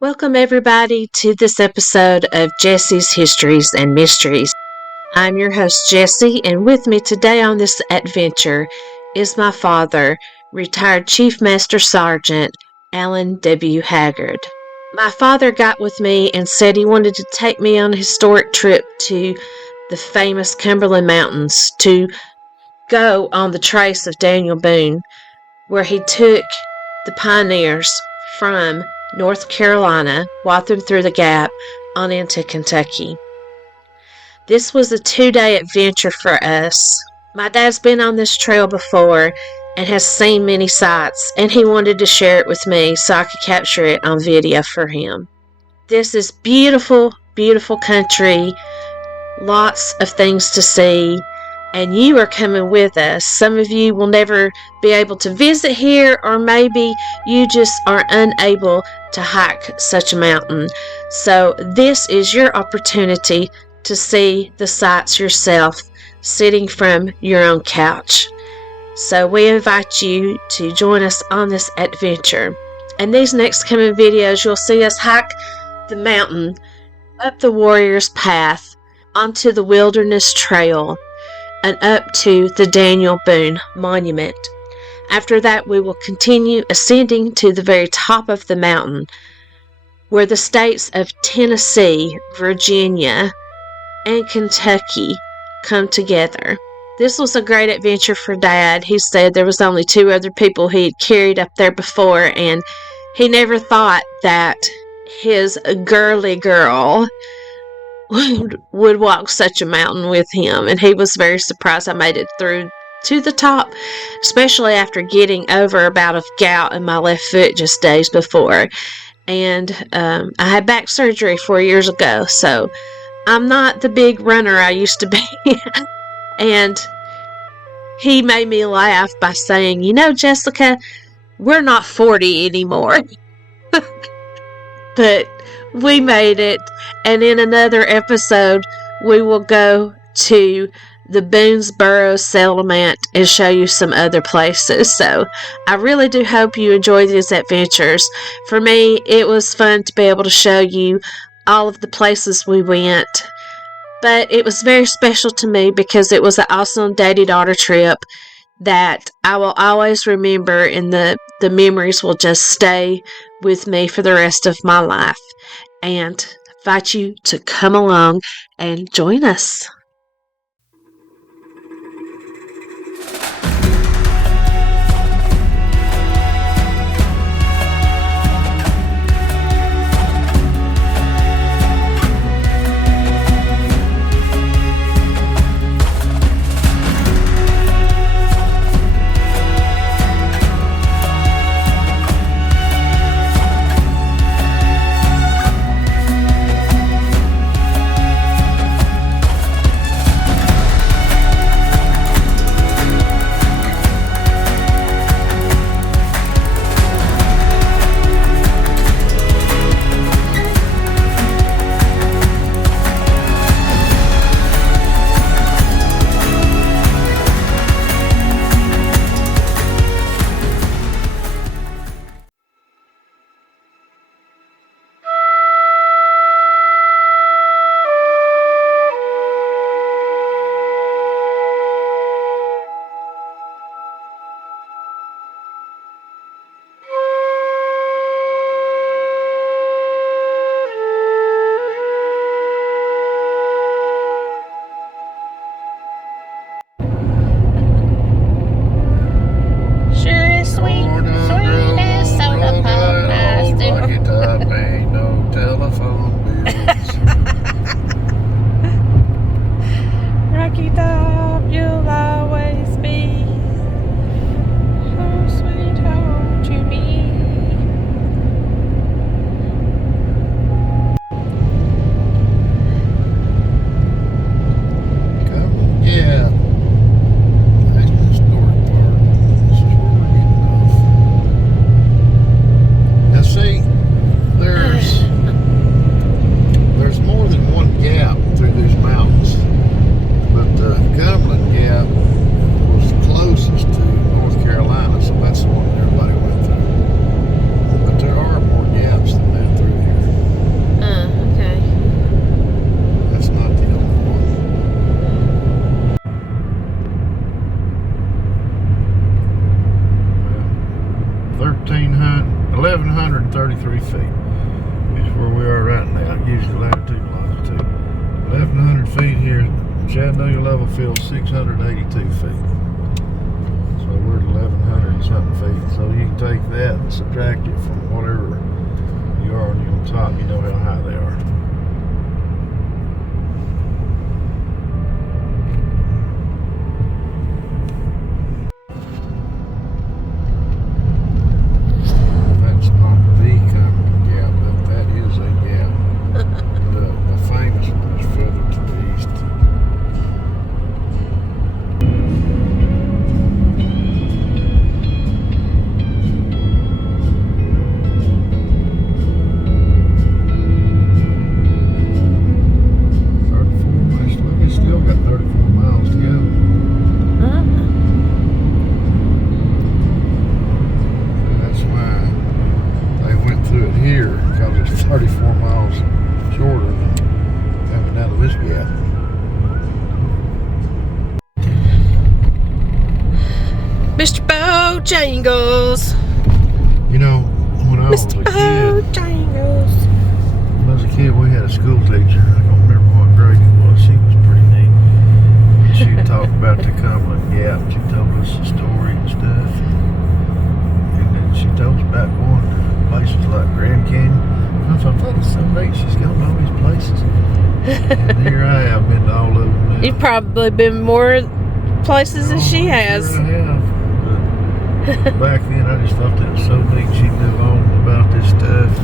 Welcome, everybody, to this episode of Jessie's Histories and Mysteries. I'm your host, Jessie, and with me today on this adventure is my father, retired Chief Master Sergeant Alan W. Haggard. My father got with me and said he wanted to take me on a historic trip to the famous Cumberland Mountains to go on the trace of Daniel Boone, where he took the pioneers from North Carolina, walked them through the Gap, on into Kentucky. This was a 2-day adventure for us. My dad's been on this trail before and has seen many sights, and he wanted to share it with me so I could capture it on video for him. This is beautiful, beautiful country, lots of things to see, and you are coming with us. Some of you will never be able to visit here, or maybe you just are unable to hike such a mountain. So this is your opportunity to see the sights yourself, sitting from your own couch. So we invite you to join us on this adventure. In these next coming videos, you'll see us hike the mountain, up the Warrior's Path, onto the Wilderness Trail, and up to the Daniel Boone Monument. After that, we will continue ascending to the very top of the mountain, where the states of Tennessee, Virginia, and Kentucky come together. This was a great adventure for Dad. He said there was only 2 other people he had carried up there before, and he never thought that his girly girl would walk such a mountain with him, and he was very surprised I made it through to the top, especially after getting over a bout of gout in my left foot just days before. And I had back surgery 4 years ago, so I'm not the big runner I used to be. And he made me laugh by saying, Jessica, we're not 40 anymore. But we made it, and in another episode we will go to the Boonesboro settlement and show you some other places. So I really do hope you enjoy these adventures. For me, it was fun to be able to show you all of the places we went, but it was very special to me because it was an awesome daddy-daughter trip that I will always remember, and the memories will just stay with me for the rest of my life. And invite you to come along and join us. 3 feet. It's where we are right now, usually latitude and longitude. 1,100 feet here. Chattanooga level field 682 feet. So we're at 1,100 and something feet. So you can take that and subtract it from whatever you are on your top. You know how high they are. That's not the Cumberland Gap, but that is a gap. The famous one is further to the east. Through it here because it's 34 miles shorter than coming out of this gap. Mr. Bojangles. You know, when I was a Mr. kid, Bojangles. when I was a kid, we had a school teacher. I don't remember what grade it was. She was pretty neat. She talked about the Cumberland Gap. She told us the story and stuff. And then she told us about going to places like Grand Canyon. I thought it's so neat. She's gone to all these places. And here I have been to all of them now. You've probably been more places than she has. Sure I have. But back then, I just thought that was so neat. She knew all about this stuff. I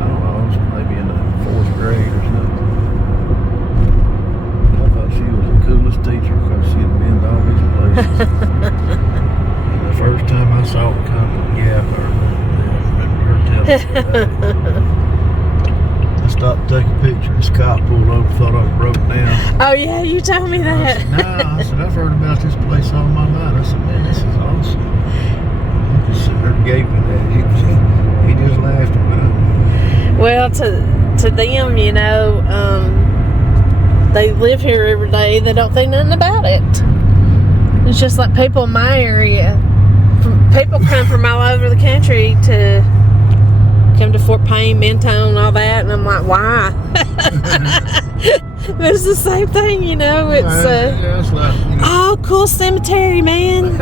don't know, I was maybe in the 4th grade or something. I thought she was the coolest teacher because she had been to all these places. And the first time I saw the Cumberland Gap, I remember her telling me about it. I stopped to take a picture and this cop pulled over, thought I was broke down. Oh yeah, you told me that. I said, I've heard about this place all my life. I said, man, this is awesome. I'm just sitting there gaping at it. He just laughed about it. Well, to them, you know, they live here every day. They don't think nothing about it. It's just like people in my area. People come from all over the country to come to Fort Payne, Mentone, all that, and I'm like, why? But it's the same thing, you know. It's it's like, you know, oh, cool cemetery, man.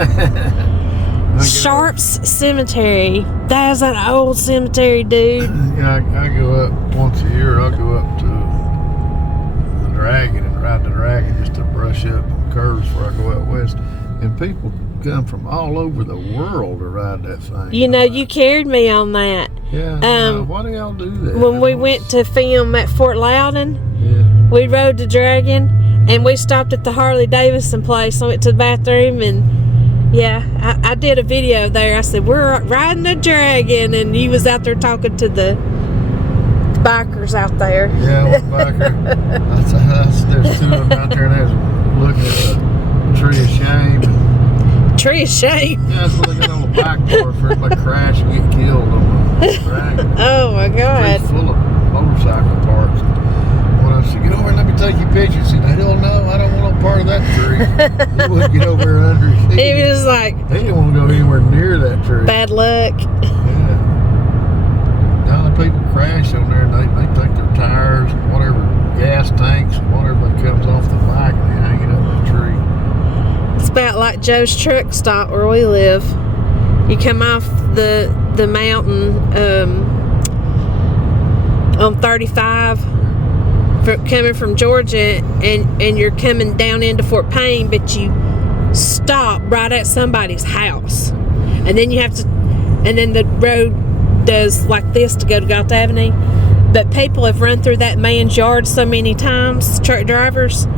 Sharp's Cemetery. That is an old cemetery, dude. Yeah, I go up once a year. I'll go up to the Dragon and ride the Dragon just to brush up curves before I go out west. And people come from all over the world to ride that thing. You know, you carried me on that. Yeah. Why do y'all do that? When we went to film at Fort Loudon, Yeah. we rode the Dragon, and we stopped at the Harley Davidson place. I went to the bathroom, and yeah, I did a video there. I said, we're riding the Dragon, and he was out there talking to the bikers out there. Yeah, one biker. There's 2 of them out there, and they was looking at the tree of shame. Tree of shame. Yeah, it's looking on the bike bar for everybody crash and get killed on the Dragon. Oh my God. Tree full of motorcycle parts. When I said, get over and let me take your picture, he said, hell no, I don't want no part of that tree. He wouldn't get over there under his He was like, He didn't want to go anywhere near that tree. bad luck. Yeah. Now the people crash on there and they take their tires and whatever, gas tanks and whatever that comes off the bike and they hang it up in the tree. It's about like Joe's truck stop where we live. You come off the mountain on 35 coming from Georgia, and you're coming down into Fort Payne, but you stop right at somebody's house, and then you have to, and then the road does like this to go to Galt Avenue. But people have run through that man's yard so many times, truck drivers,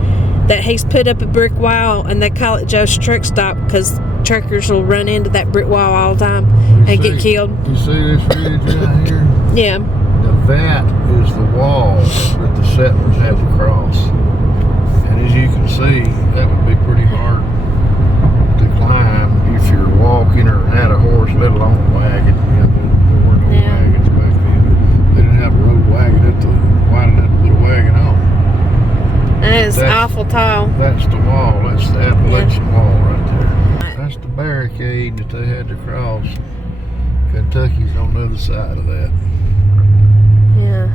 that he's put up a brick wall, and they call it Joe's truck stop because truckers will run into that brick wall all the time and get killed. You see this ridge right here? Yeah. Now that is the wall that the settlers had to cross. And as you can see, that would be pretty hard to climb if you're walking or had a horse, let alone a wagon. You know, there were no wagons back then. They didn't have a road wagon wide enough to put a wagon on. That's awful tall. That's the wall. That's the Appalachian wall right there. That's the barricade that they had to cross. Kentucky's on the other side of that. Yeah.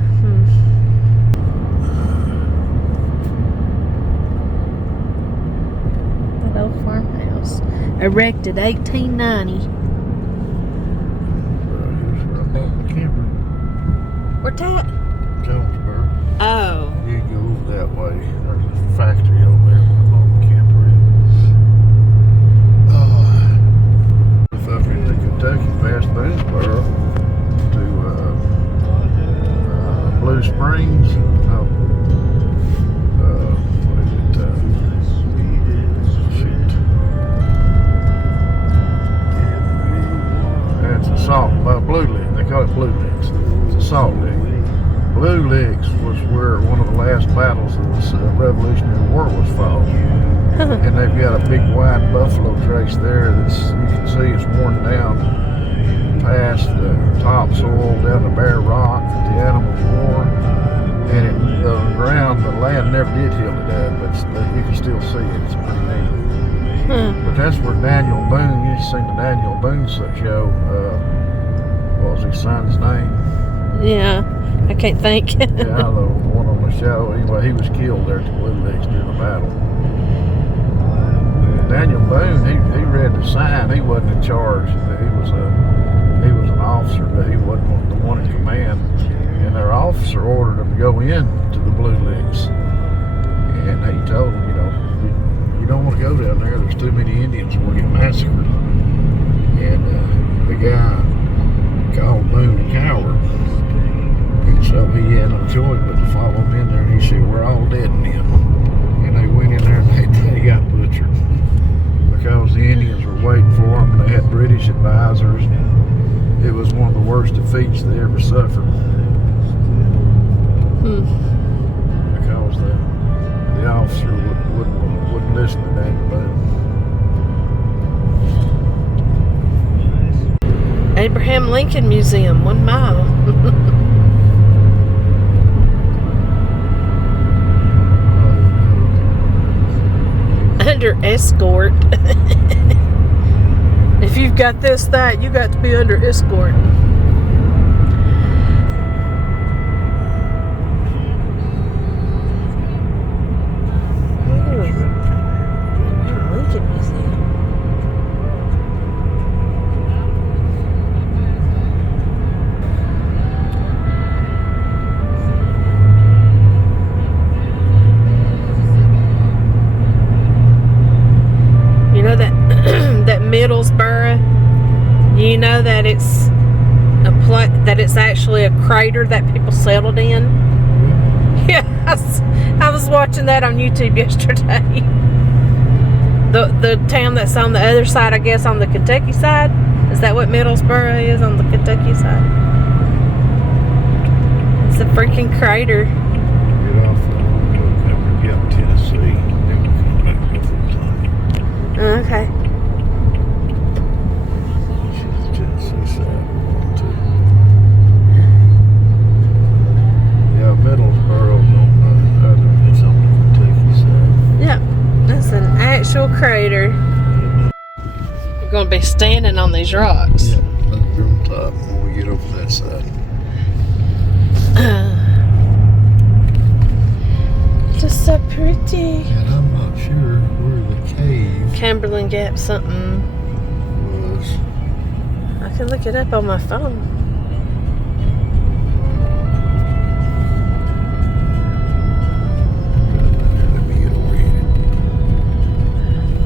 That old farmhouse. Erected 1890. Where's that? Jonesboro. Oh. You go that way. There's a factory over there where the mama camper is. Up into Kentucky past Boonesboro to Blue Springs. Oh, what is it? Shoot. That's a salt. Blue Lick. They call it Blue Licks. It's a salt lick. Blue Licks was where one of the last battles of the Revolutionary War was fought. And they've got a big wide buffalo trace there that's, you can see it's worn down past the topsoil down to bare rock that the animals wore. And the ground, the land never did heal it up, but you can still see it. It's pretty neat. But that's where Daniel Boone, you've seen the Daniel Boone show. What was his son's name? Yeah, I can't think. Yeah, the one on the show. Anyway, he was killed there at the Blue Licks during the battle. Daniel Boone, he read the sign. He wasn't in charge. He was an officer, but he wasn't the one in command. And their officer ordered him to go in to the Blue Licks. And he told him, you don't want to go down there. There's too many Indians will get massacred. And the guy called Boone a coward. And so he had no choice but to follow him in there. And he said, we're all dead men. And they went in there and they got butchered. Because the Indians were waiting for them. They had British advisors. It was one of the worst defeats they ever suffered. Because the officer wouldn't listen to Daniel Boone. Abraham Lincoln Museum, 1 mile. Under escort. If you've got this, that, you got to be under escort. Lincoln Museum. You know that that Middlesboro, you know that it's it's actually a crater that people settled in. Yes, I was watching that on YouTube yesterday. The town that's on the other side, I guess, on the Kentucky side. Is that what Middlesboro is on the Kentucky side? It's a freaking crater. Get off the Cumberland Gap, Tennessee. Then we come back to full time. Okay. Tennessee side we're going to. Yeah, Middlesboro's it's on the Kentucky side. Yeah, that's an actual crater. We're going to be standing on these rocks. Yeah, up here on top when we get over that side. Just so pretty. And I'm not sure where the cave Cumberland Gap something. was. I can look it up on my phone. Let me get oriented.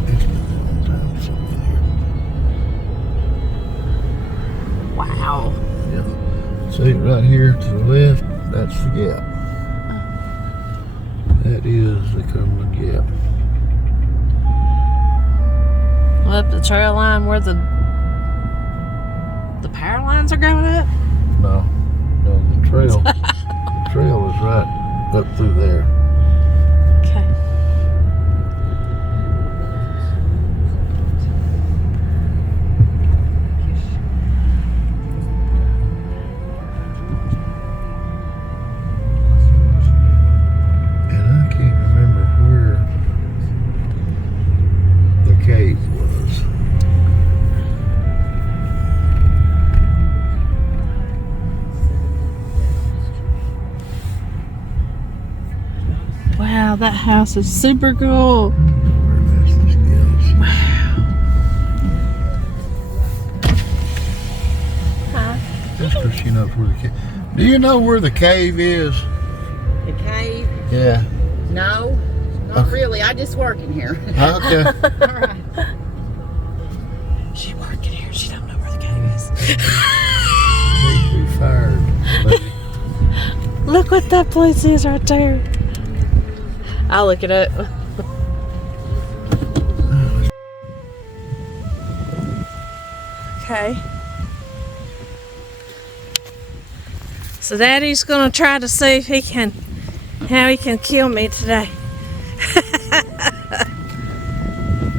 It's been a long time since I've been there. Wow. Yeah. See right here to the left, that's the gap. That is the Cumberland Gap. Up the trail line where the power lines are going up? No, the trail. The trail is right up through there. Okay. And I can't remember where the cave was. Wow, that house is super cool. Wow. Huh? That's because she knows where the cave. Do you know where the cave is? The cave? Yeah. No, not really. I just work in here. Okay. All right. She working here. She don't know where the cave is. Need to be fired, lady. Look what that place is right there. I'll look it up. Okay. So Daddy's gonna try to see if how he can kill me today.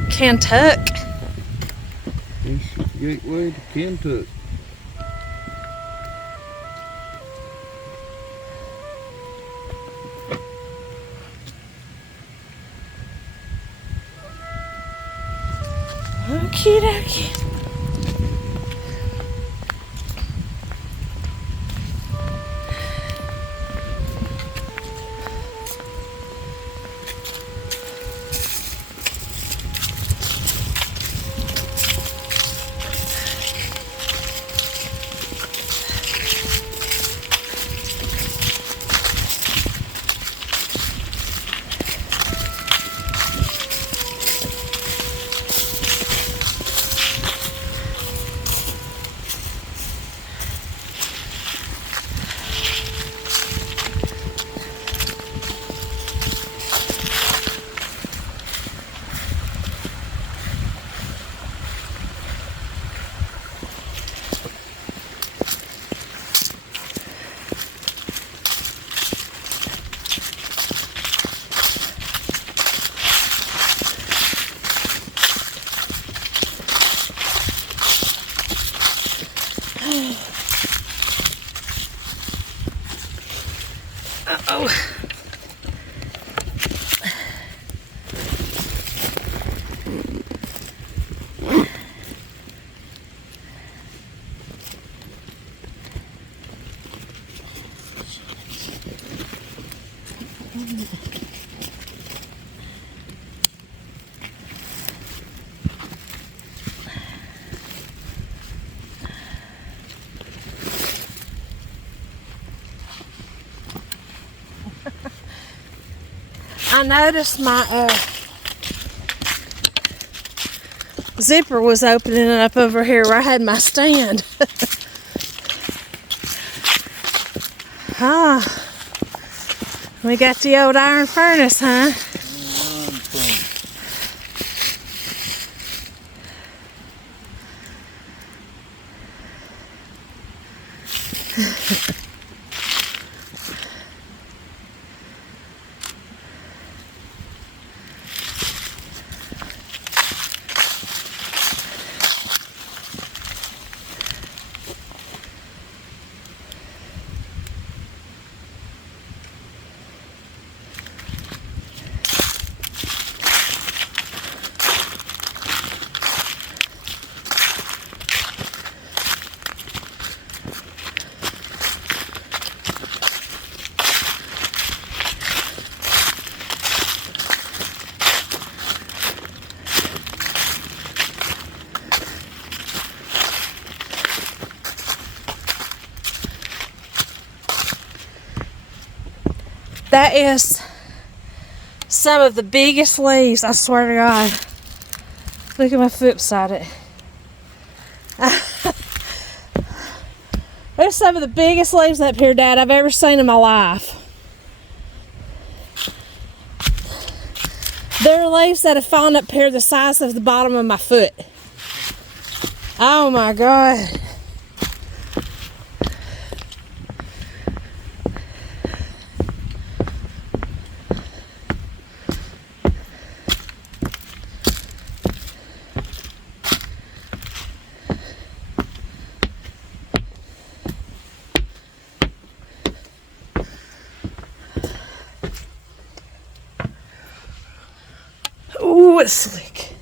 Kentucky. It's the gateway to Kentucky. Okie dokie. Uh-oh. I noticed my zipper was opening up over here where I had my stand. We got the old iron furnace, huh? That is some of the biggest leaves, I swear to God. Look at my foot beside it. There's some of the biggest leaves up here, Dad, I've ever seen in my life. There are leaves that have fallen up here the size of the bottom of my foot. Oh my God. Ooh, it's slick.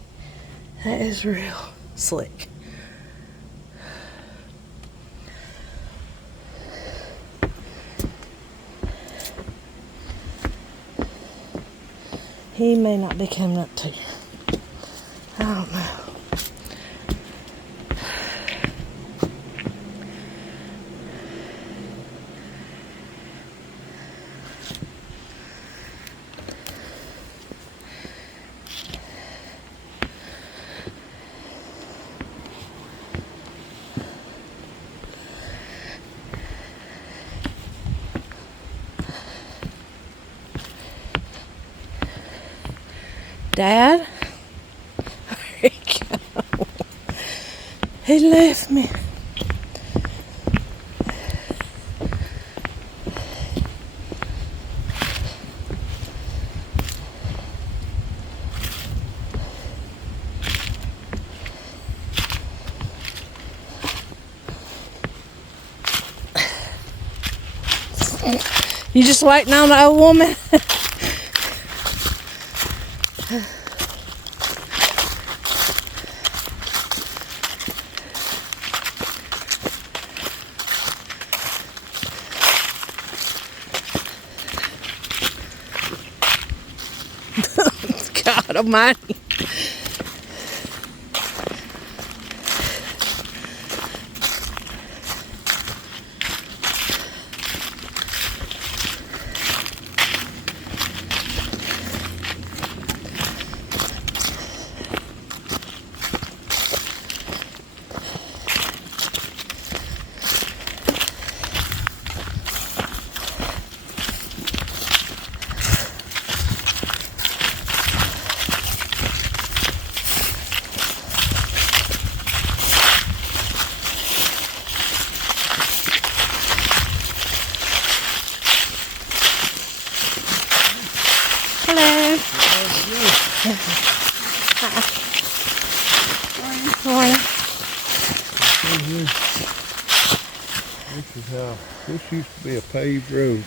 That is real slick. He may not be coming up to you. I don't know. Dad? Where'd he go? He left me. You just waiting on the old woman? God almighty. Hello. Morning. This used to be a paved road.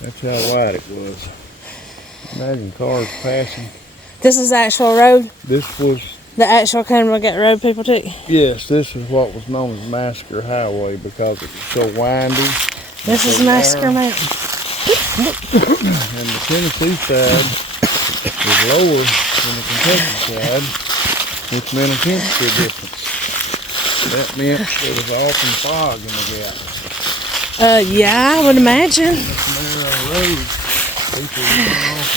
That's how wide it was. Imagine cars passing. This is the actual road? This was, The actual Cumberland Gap road people took? yes, this is what was known as Massacre Highway because it was so windy. This is Massacre Mountain. And the Tennessee side was lower than the Kentucky side, which meant a temperature difference. That meant there was often fog in the gap. Yeah, I would imagine. That's an narrow road. People would run off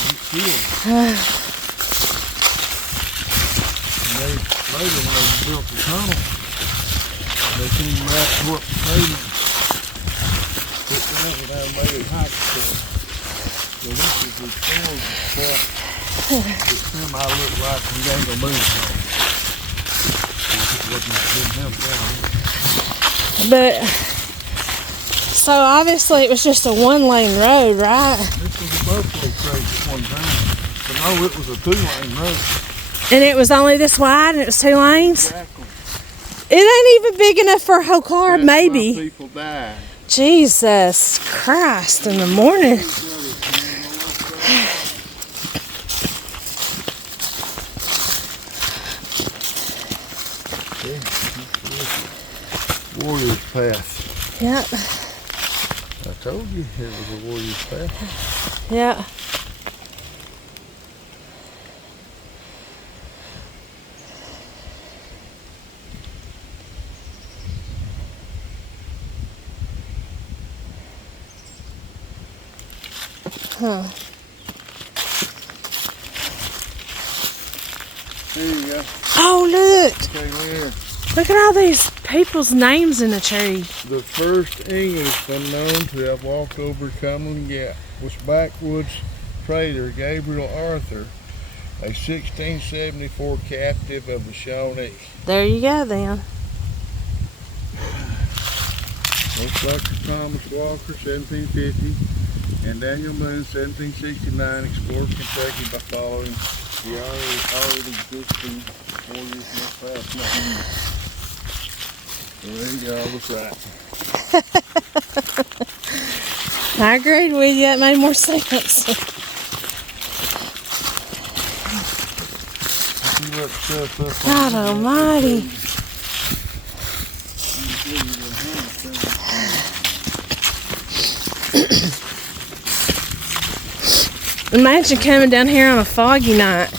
and get killed. And they, later when they built the tunnel, they came back to what the pavement put down without made it hot. So this is the storm spot that semi looked like some Daniel Boone Trace. But, so obviously it was just a one-lane road, right? This was a buffalo trace at one time. But no, it was a two-lane road. And it was only this wide and it was 2 lanes? Exactly. It ain't even big enough for a whole car, That's maybe. why people died. Jesus Christ in the morning. Warrior's Path. Yep. I told you it was a warrior's path. Yeah. Huh. There you go. Oh, look. Okay, there. Look at all these people's names in the tree. The first Englishman known to have walked over Cumberland Gap was backwoods trader Gabriel Arthur, a 1674 captive of the Shawnee. There you go, then. Most likely Thomas Walker, 1750, and Daniel Boone, 1769, explored Kentucky by following the already existing warriors path. So there you go, I was right. I agreed with you. That made more sense. God almighty. Imagine coming down here on a foggy night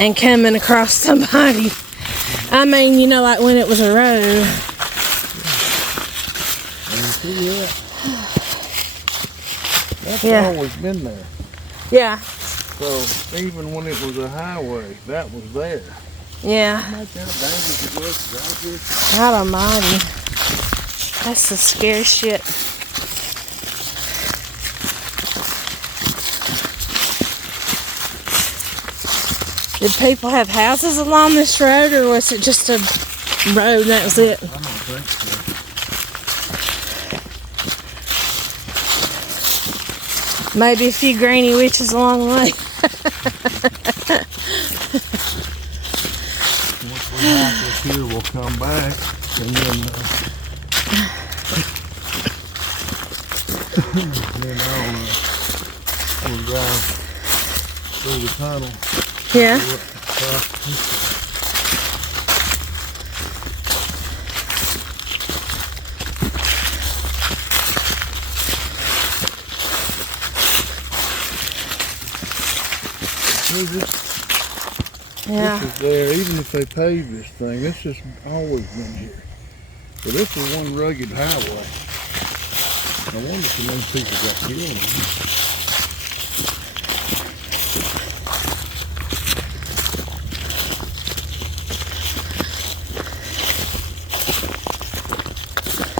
and coming across somebody. I mean, you know, like when it was a road. That's always been there. Yeah. So even when it was a highway, that was there. Yeah. How much how dangerous it was to drive this? God almighty. That's some scary shit. Did people have houses along this road, or was it just a road and that was it? I don't think so. Maybe a few granny witches along the way. Once we hike this here, we'll come back and then we'll drive through the tunnel. Yeah. Yeah. This is there, even if they pave this thing, this has always been here. But this is one rugged highway. I wonder if many people got killed on it.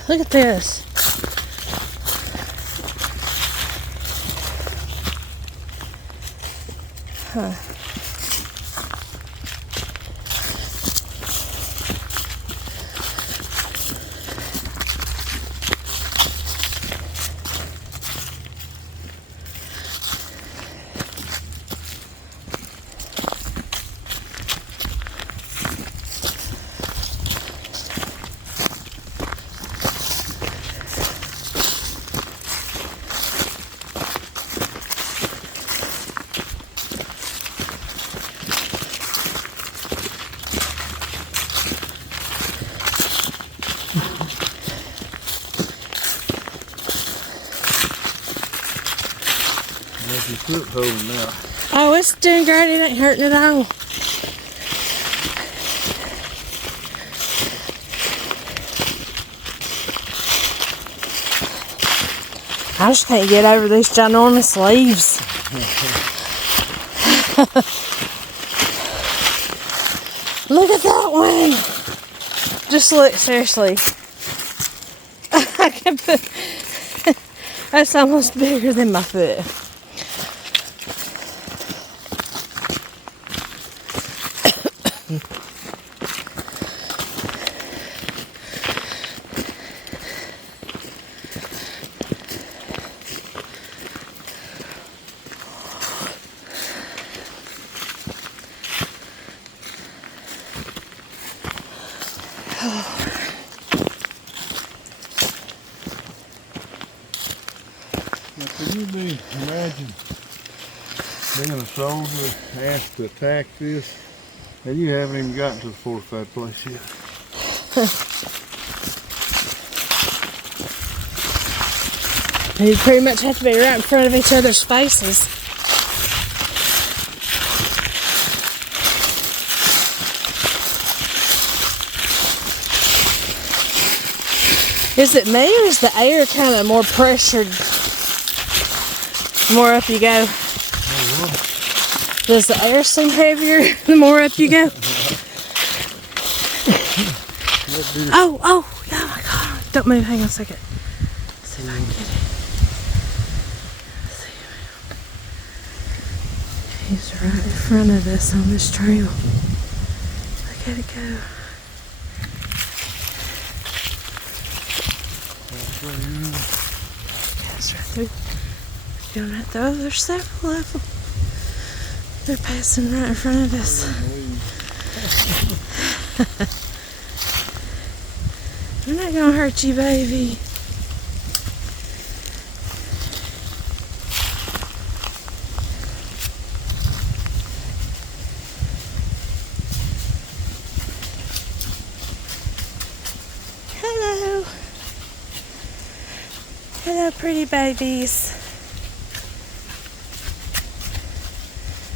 Look at this. Huh. There's your foothold now. Oh, it's doing great. It ain't hurting at all. I just can't get over these ginormous leaves. Look at that one. Just look, seriously. I can put, that's almost bigger than my foot. Now, can you imagine being a soldier asked to attack this, and you haven't even gotten to the fortified place yet? You pretty much have to be right in front of each other's faces. Is it me, or is the air kind of more pressured the more up you go? Does the air seem heavier the more up you go? Oh my God. Don't move, hang on a second. Let's see if I can get it. Let's see. He's right in front of us on this trail. Look at it go. It's right through. Going right through. Oh, there's several of them. They're passing right in front of us. They're not gonna hurt you, baby. Hello. Hello, pretty babies.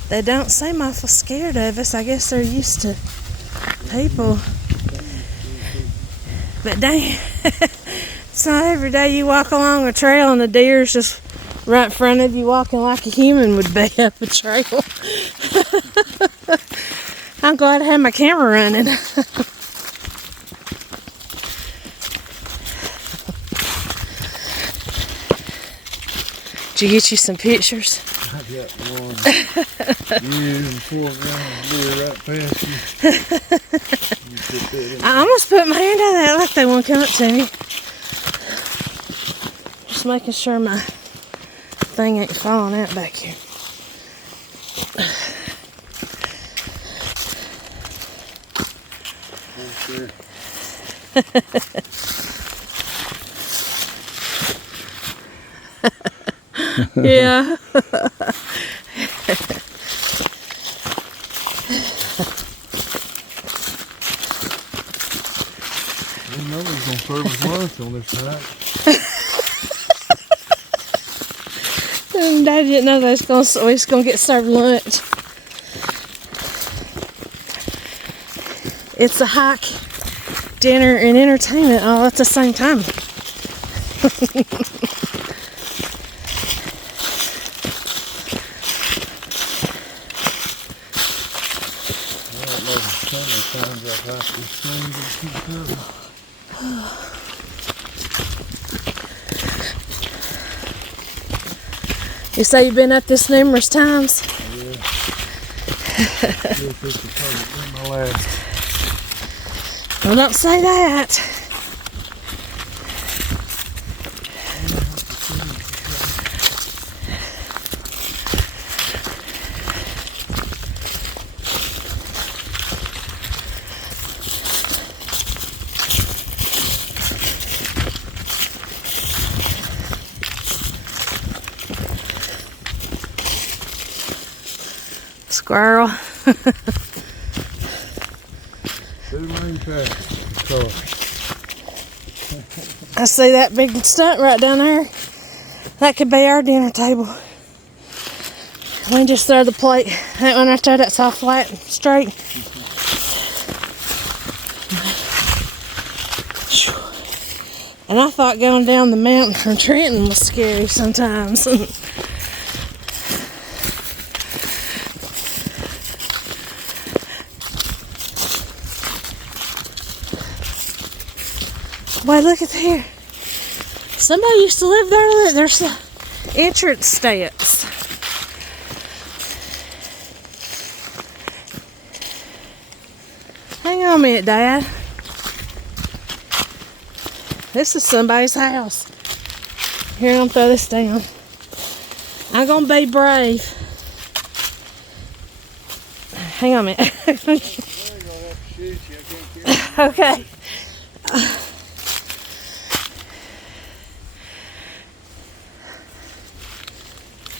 They don't seem awful scared of us. I guess they're used to people. But dang, it's not every day you walk along a trail and the deer's just right in front of you walking like a human would be up a trail. I'm glad I had my camera running. Did you get you some pictures? I got one. You and 4 rounds deer right past you. You put that in. I almost put my hand out there like they won't come up to me. Just making sure my thing ain't falling out back here. Sure. Yeah. We know we're gonna serve us lunch on this night. Dad didn't know we was gonna get served lunch. It's a hike, dinner, and entertainment all at the same time. You say you've been up this numerous times? Yeah. This is probably my last. Well, don't say that. Squirrel. I see that big stump right down there. That could be our dinner table. We can just throw the plate. That one right there, that's all flat and straight. And I thought going down the mountain from Trenton was scary sometimes. Boy, look at here. Somebody used to live there. Look, there's the entrance steps. Hang on a minute, Dad. This is somebody's house. Here, I'm gonna throw this down. I'm gonna be brave. Hang on a minute. Okay.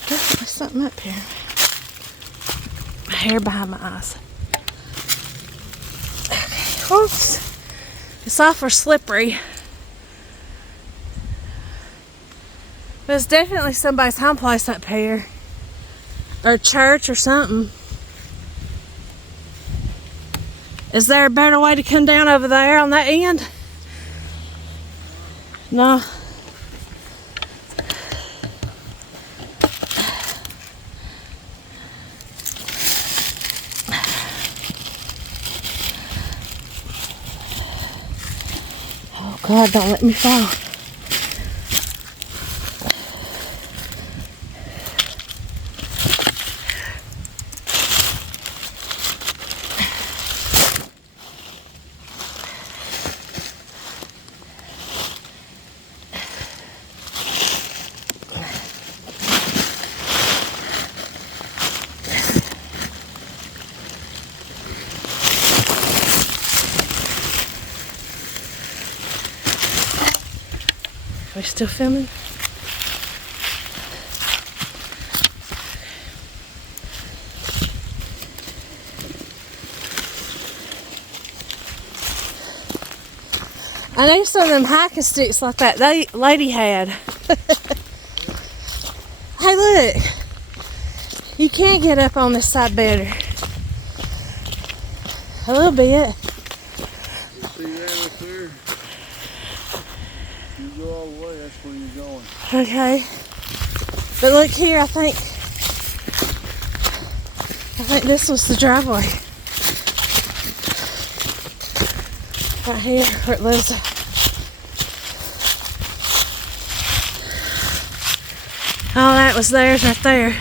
There's something up here. My hair behind my eyes. Okay. Oops. It's awful slippery. But it's definitely somebody's home place up here. Or a church or something. Is there a better way to come down over there on that end? No. Oh God, don't let me fall. Are we still filming? I need some of them hiking sticks like that lady had. Hey, look. You can get up on this side better. A little bit. You see that up there? You go all the way, that's where you're going. Okay. But look here, I think this was the driveway. Right here where it lives. All that was theirs right there.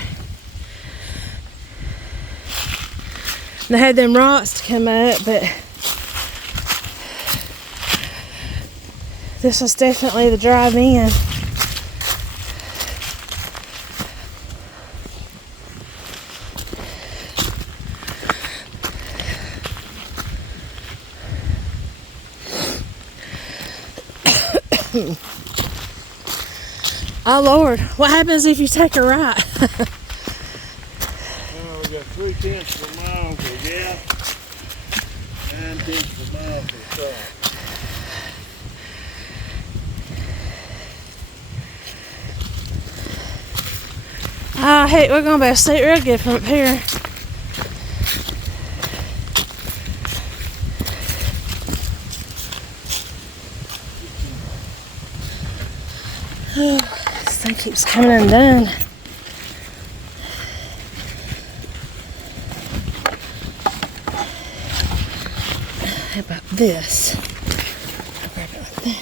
They had them rocks to come up, but this was definitely the drive-in. Oh Lord, what happens if you take a right? Well, we got 3/10 of a mile for the gap, 9/10 of a mile for the top. Oh heck, we're gonna be able to see it real good from up here. This thing keeps coming undone. How about this? I'll grab it like that.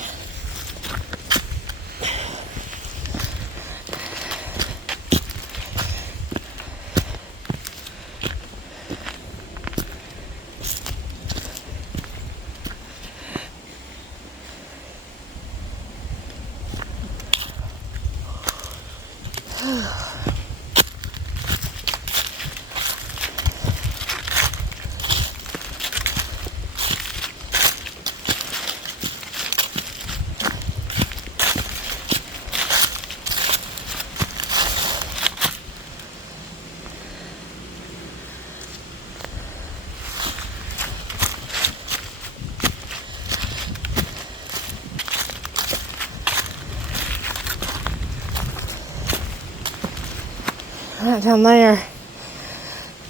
Right down there.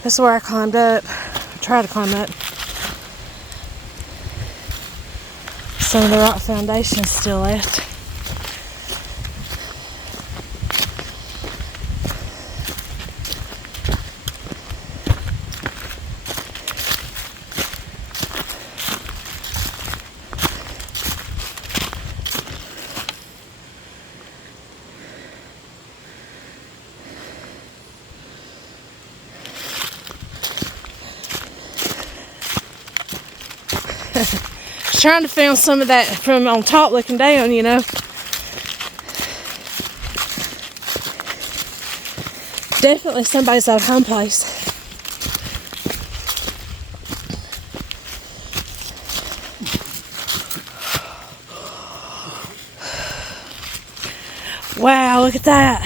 This is where I climbed up. Tried to climb up. Some of the rock foundation's still left. Trying to film some of that from on top looking down, you know. Definitely somebody's at a home place. Wow, look at that.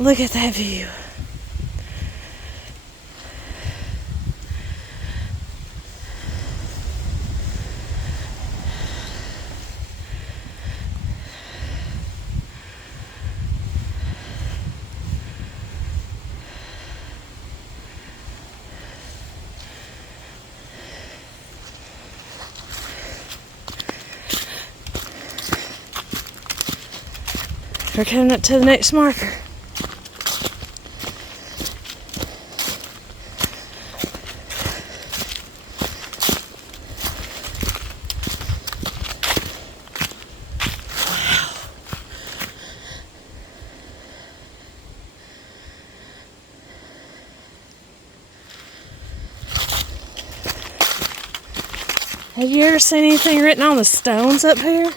Look at that view. We're coming up to the next marker. Wow. Have you ever seen anything written on the stones up here?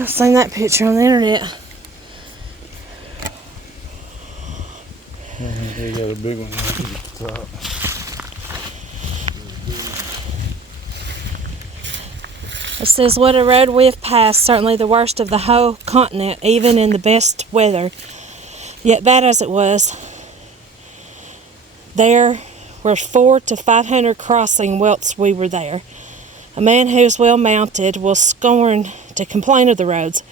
I've seen that picture on the internet. They got a big one at the top. It says, what a road we have passed, certainly the worst of the whole continent, even in the best weather. Yet bad as it was, there were 400 to 500 crossing whilst we were there. A man who is well mounted will scorn to complain of the roads.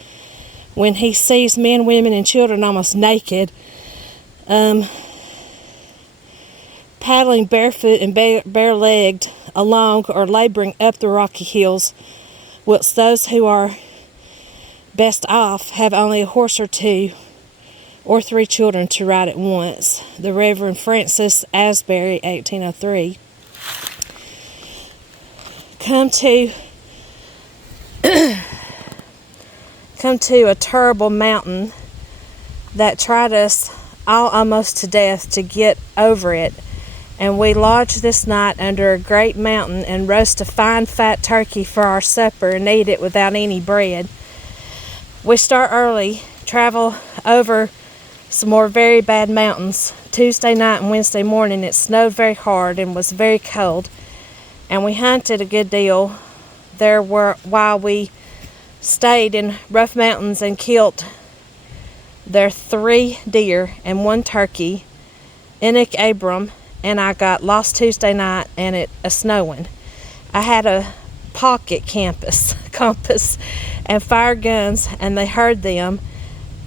When he sees men, women, and children almost naked, paddling barefoot and bare-legged along or laboring up the rocky hills, whilst those who are best off have only a horse or two or 3 children to ride at once. The Reverend Francis Asbury, 1803. Come to a terrible mountain that tried us all almost to death to get over it, and we lodged this night under a great mountain and roast a fine fat turkey for our supper and eat it without any bread. We start early, travel over some more very bad mountains. Tuesday night and Wednesday morning it snowed very hard and was very cold, and we hunted a good deal there while we stayed in rough mountains and killed there 3 deer and 1 turkey. Enoch Abram and I got lost Tuesday night and it a-snowing. I had a pocket compass and fire guns, and they heard them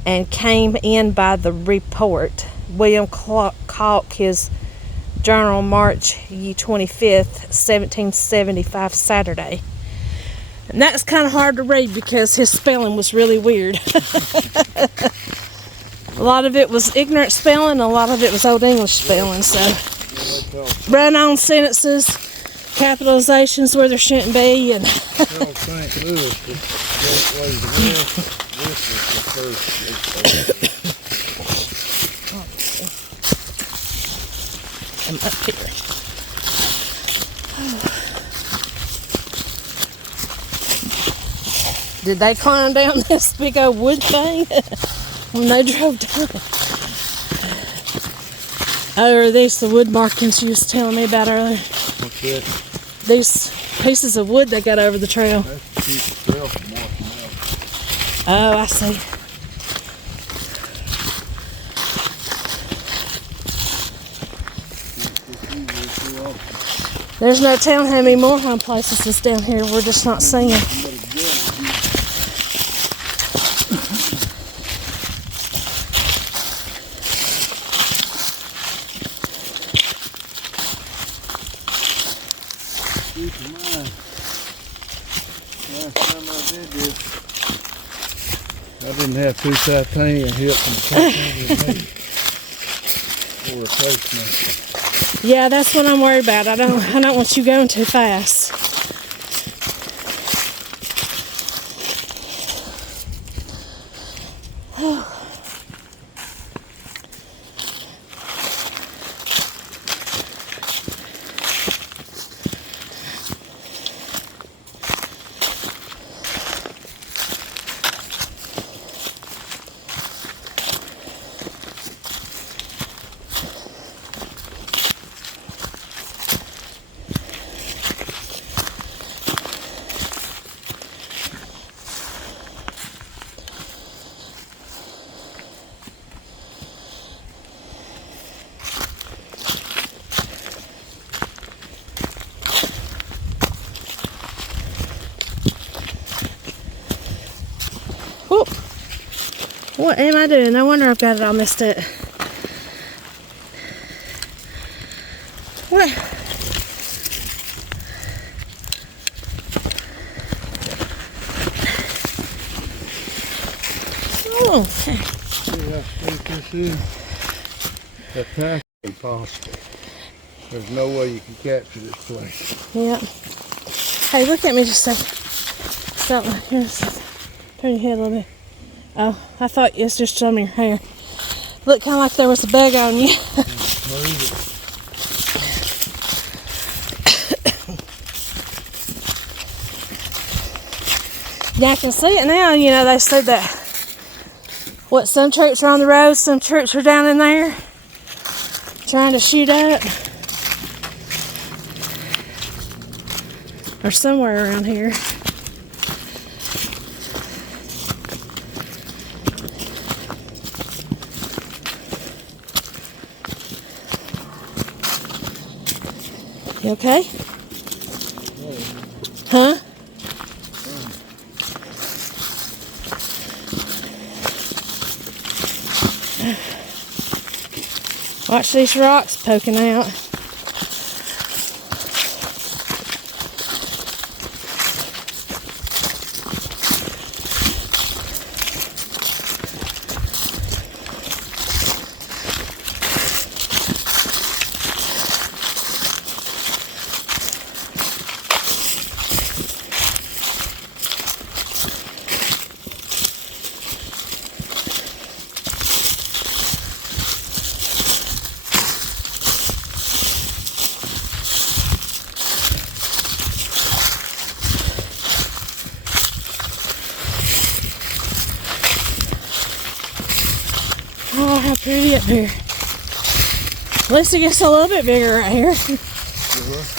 and came in by the report. William Calk, his journal, March 25th, 1775, Saturday. And that's kind of hard to read because his spelling was really weird. A lot of it was ignorant spelling, a lot of it was Old English spelling, so run-on sentences, capitalizations where there shouldn't be, and St. Louis, this is the first. I'm up here. Did they climb down this big old wood thing when they drove down it? Oh, are these the wood markings you was telling me about earlier? What's that? These pieces of wood they got over the trail. That's to keep the trail from washing out. Oh, I see. There's no telling how many more home places is down here we're just not seeing. Last time I did this, I didn't have 2 titanium hips and titanium for replacement. Yeah, that's what I'm worried about. I don't want you going too fast. Whoop. What am I doing? No wonder I've got it all messed up. What? Oh, okay. See how steep this is? That's impossible. There's no way you can capture this place. Yeah. Hey, look at me just a second. Stop. Here, turn your head a little bit. Oh, I thought it's just some of your hair. Looked kind of like there was a bug on you. Where is it? Yeah, I can see it now. You know, they said that, what, some troops are on the road, some troops are down in there trying to shoot up. Or somewhere around here. You okay? Huh? Watch these rocks poking out. Oh, how pretty up here. At least it gets a little bit bigger right here.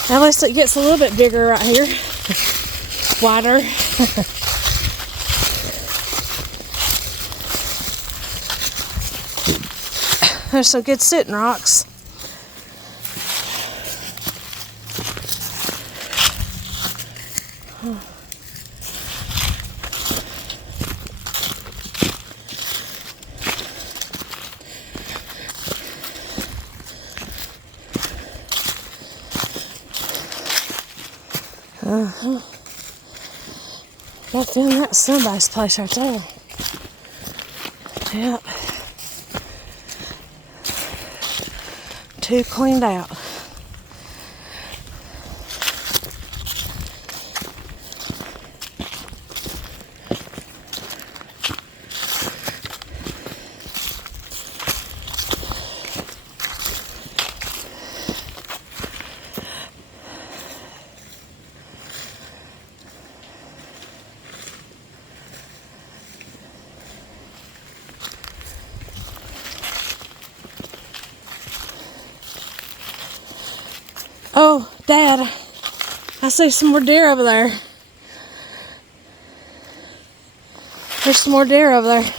At least it gets a little bit bigger right here. Wider. There's some good sitting rocks. Got a feeling that's somebody's place right there. Yep. Too cleaned out. Oh, Dad, I see some more deer over there. There's some more deer over there.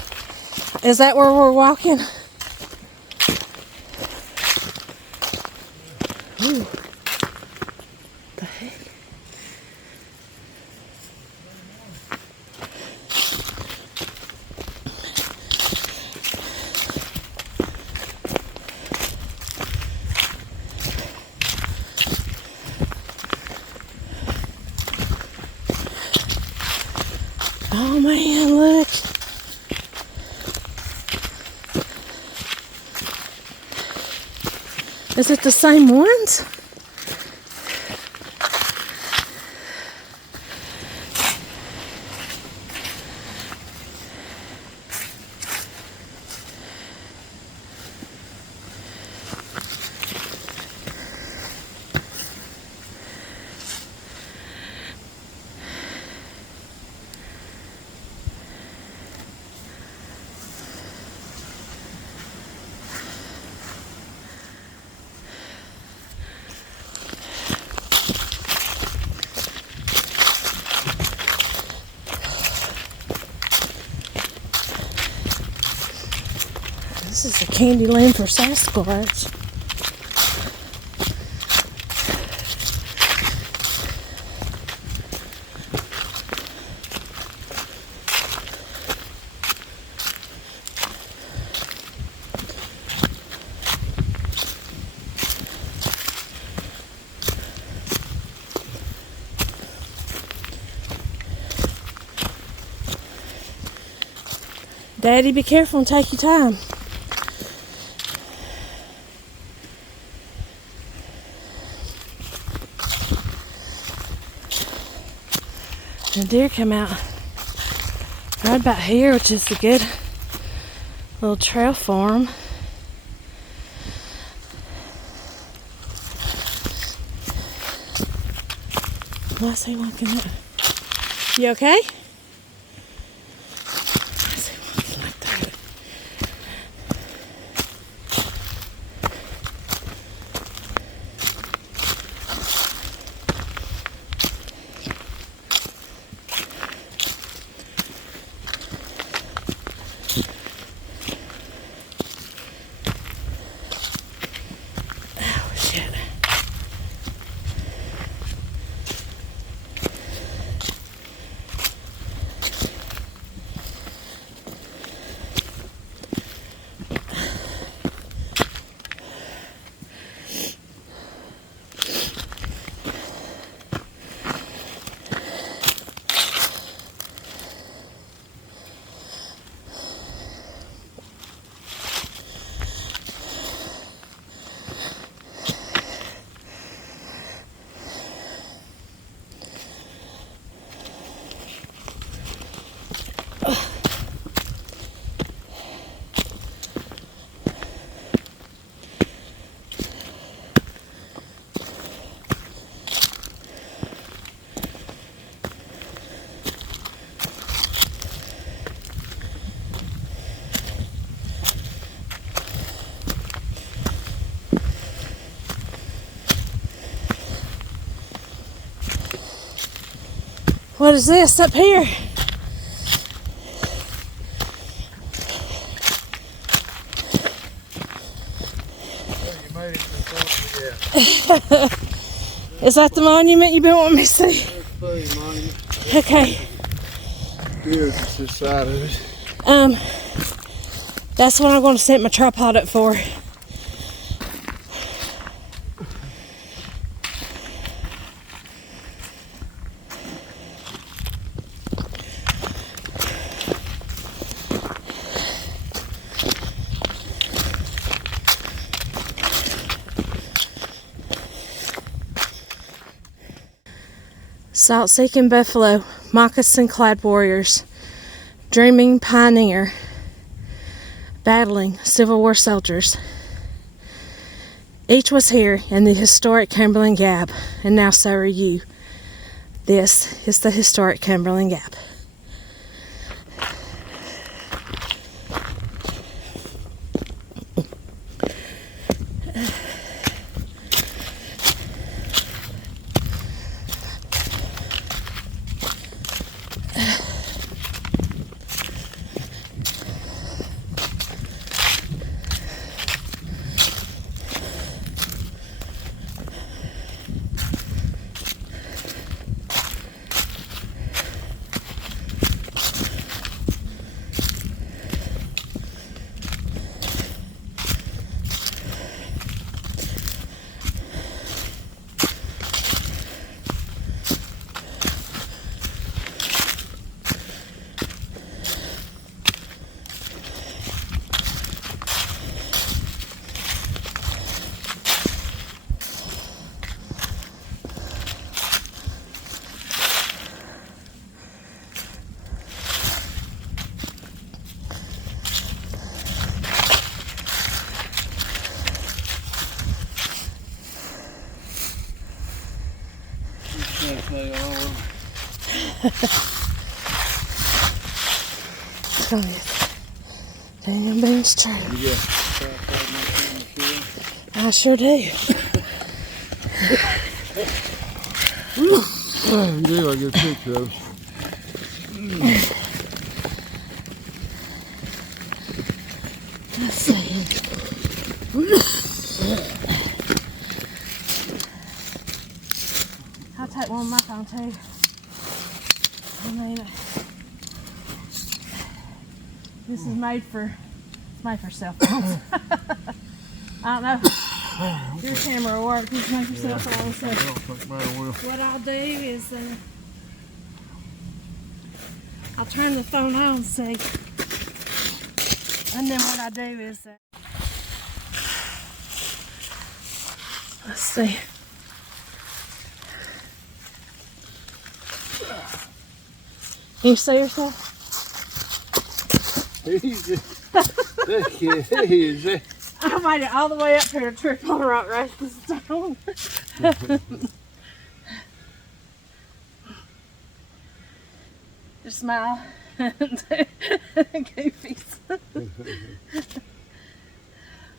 Is that where we're walking? Ooh. The heck? Oh man, look. Is it the same ones? This is a candy land for Sasquatch. Daddy, be careful and take your time. The deer come out right about here, which is a good little trail for them. Why is he walking up? You okay? Why is he walking like that? What is this up here? You made it to the top of the gap. Is that the monument you've been wanting me to see? That's the monument. Okay. Here's this side of it. That's what I'm going to set my tripod up for. Salt-seeking buffalo, moccasin-clad warriors, dreaming pioneer, battling Civil War soldiers. Each was here in the historic Cumberland Gap, and now so are you. This is the historic Cumberland Gap. Daniel Boone's tree. I sure do. Yeah, I get a picture of it. Let's see. I'll take one of my phone too. I mean, this is made for cell phones. I don't know. Your camera will work. Just make your cell phone. So I don't think mine will. what I'll do is I'll turn the phone on, see, and then what I do is let's see. Can you see yourself? I made it all the way up here to trip on a rock right this stone. Just smile. Goofies.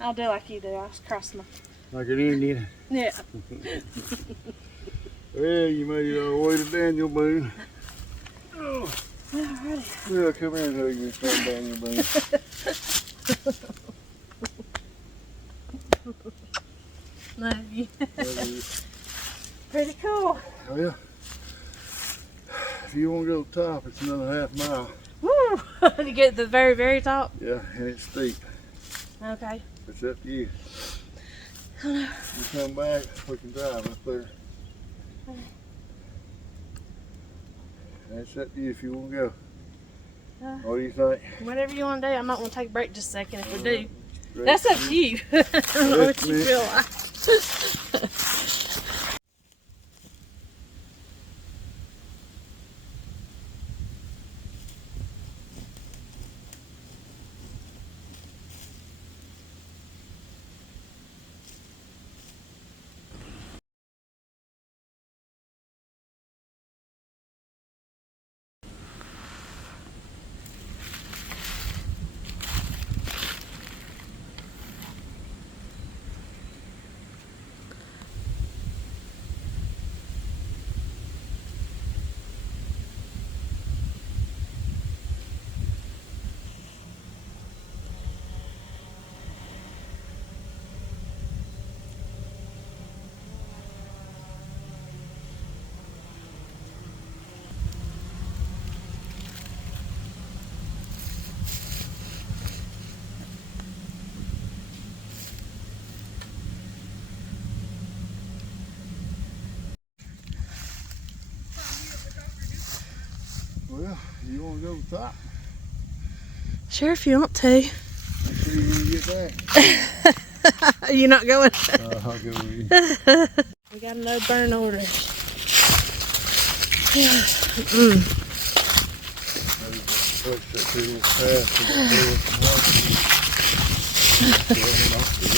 I'll do like you do. I'll cross my. Like an Indian. Yeah. Well, you made it all the way to Daniel Boone. Oh. Alrighty. Yeah, come here and hug your son, Daniel Boone. Love you. Pretty cool. Oh yeah. If you want to go to the top, it's another half mile. Woo! To get to the very, very top. Yeah, and it's steep. Okay. It's up to you. You come back, we can drive up there. Okay. That's up to you if you want to go. What do you think? Whatever you want to do. I might want to take a break just a second if we do. Great. That's up to you. I don't know what you feel like. Well, you want to go to the top? Sure, if you want to. Make sure you're going to get back. You're not going? I'll go with you. We got no burn order. Push that little fast and go with some water. Going off the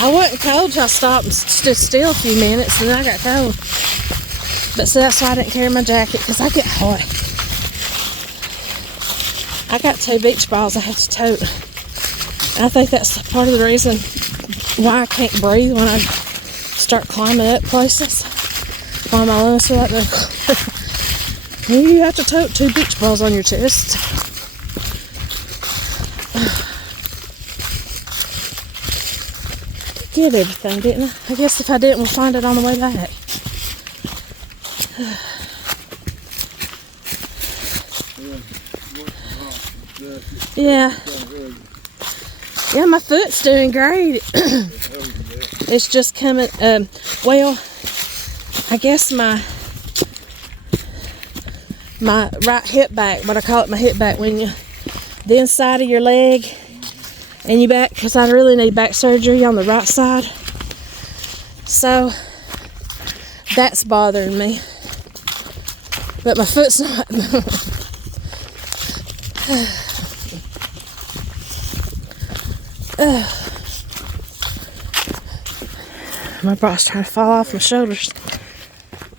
I wasn't cold till I stopped and stood still a few minutes, and then I got cold. But see, that's why I didn't carry my jacket, because I get hot. I got 2 beach balls I have to tote. And I think that's part of the reason why I can't breathe when I start climbing up places. Why my lungs feel like you have to tote 2 beach balls on your chest. Get everything, didn't I? I guess if I didn't, we'll find it on the way back. Yeah. Yeah, my foot's doing great. It's just coming, well, I guess my right hip back, but I call it my hip back, when you, the inside of your leg and your back, because I really need back surgery on the right side. So, that's bothering me. But my foot's not. My bra's trying to fall off my shoulders.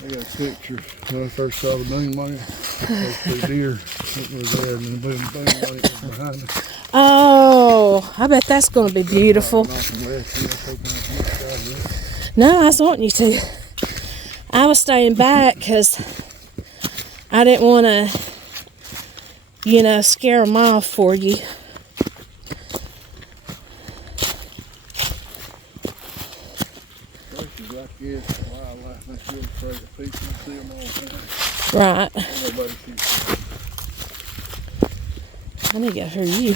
I got a picture when I first saw the Boone Monument. Those 2 deer that was there, and the Boone Monument was behind it. Oh, I bet that's going to be beautiful. No, I was wanting you to. I was staying back because I didn't want to, you know, scare them off for you. Places like this, wildlife, makes you afraid of people. You see them all the time. Right. Nobody sees them. I need to go hear you.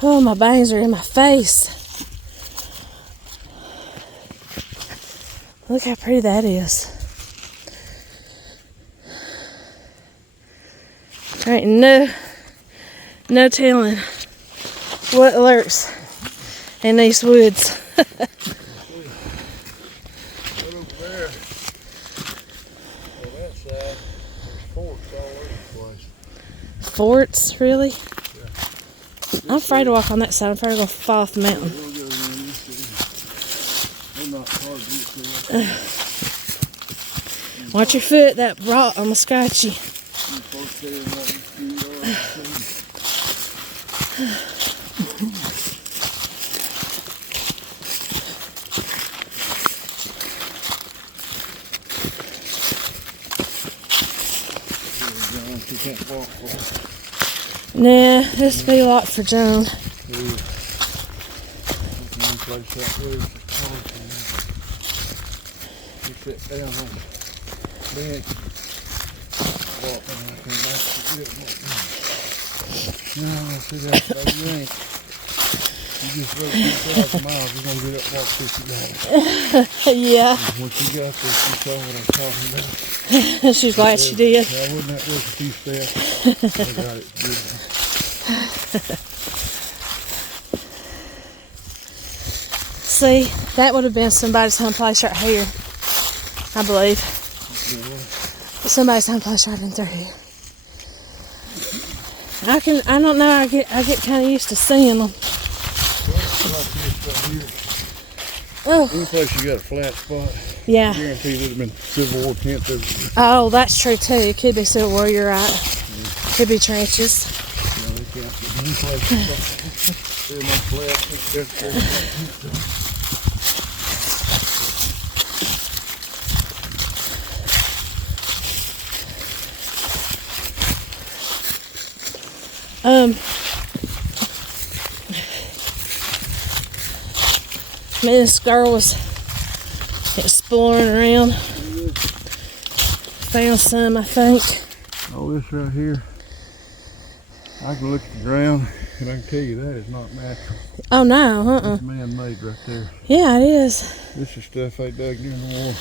Oh, my bangs are in my face. Look how pretty that is. There ain't no telling what lurks in these woods. Right over there, on that side, there's forts all over the place. Forts, really? Yeah. I'm afraid to walk on that side. I'm afraid to go fall off the mountain. We'll go around this way. They're not hard to get to. Watch your foot, that rock, I'm gonna scratch you. Nah, this will be a lot for Joan. One place out there is a park, and you sit down on the bench, walk down and come back to get it. No, see that baby, you ain't. You just rode 2,000 miles, you're gonna get up and walk 50 miles. Yeah. And once you got there, she saw what I'm talking about. She's glad she did. Yeah, wouldn't that work a few steps? I got it. Good. See, that would have been somebody's home place right here, I believe. Somebody's home place right in through here. I don't know, I get kind of used to seeing them. Oh. Any place you got a flat spot, Yeah. I guarantee there'd have been Civil War tents everywhere. Oh, that's true too. It could be Civil War, you're right. Could be trenches. You know, they can't put any place they're my flat. Me and this girl was exploring around. Found some, I think. Oh, this right here. I can look at the ground and I can tell you that is not natural. Oh no, It's man-made right there. Yeah, it is. This is stuff they dug during the war.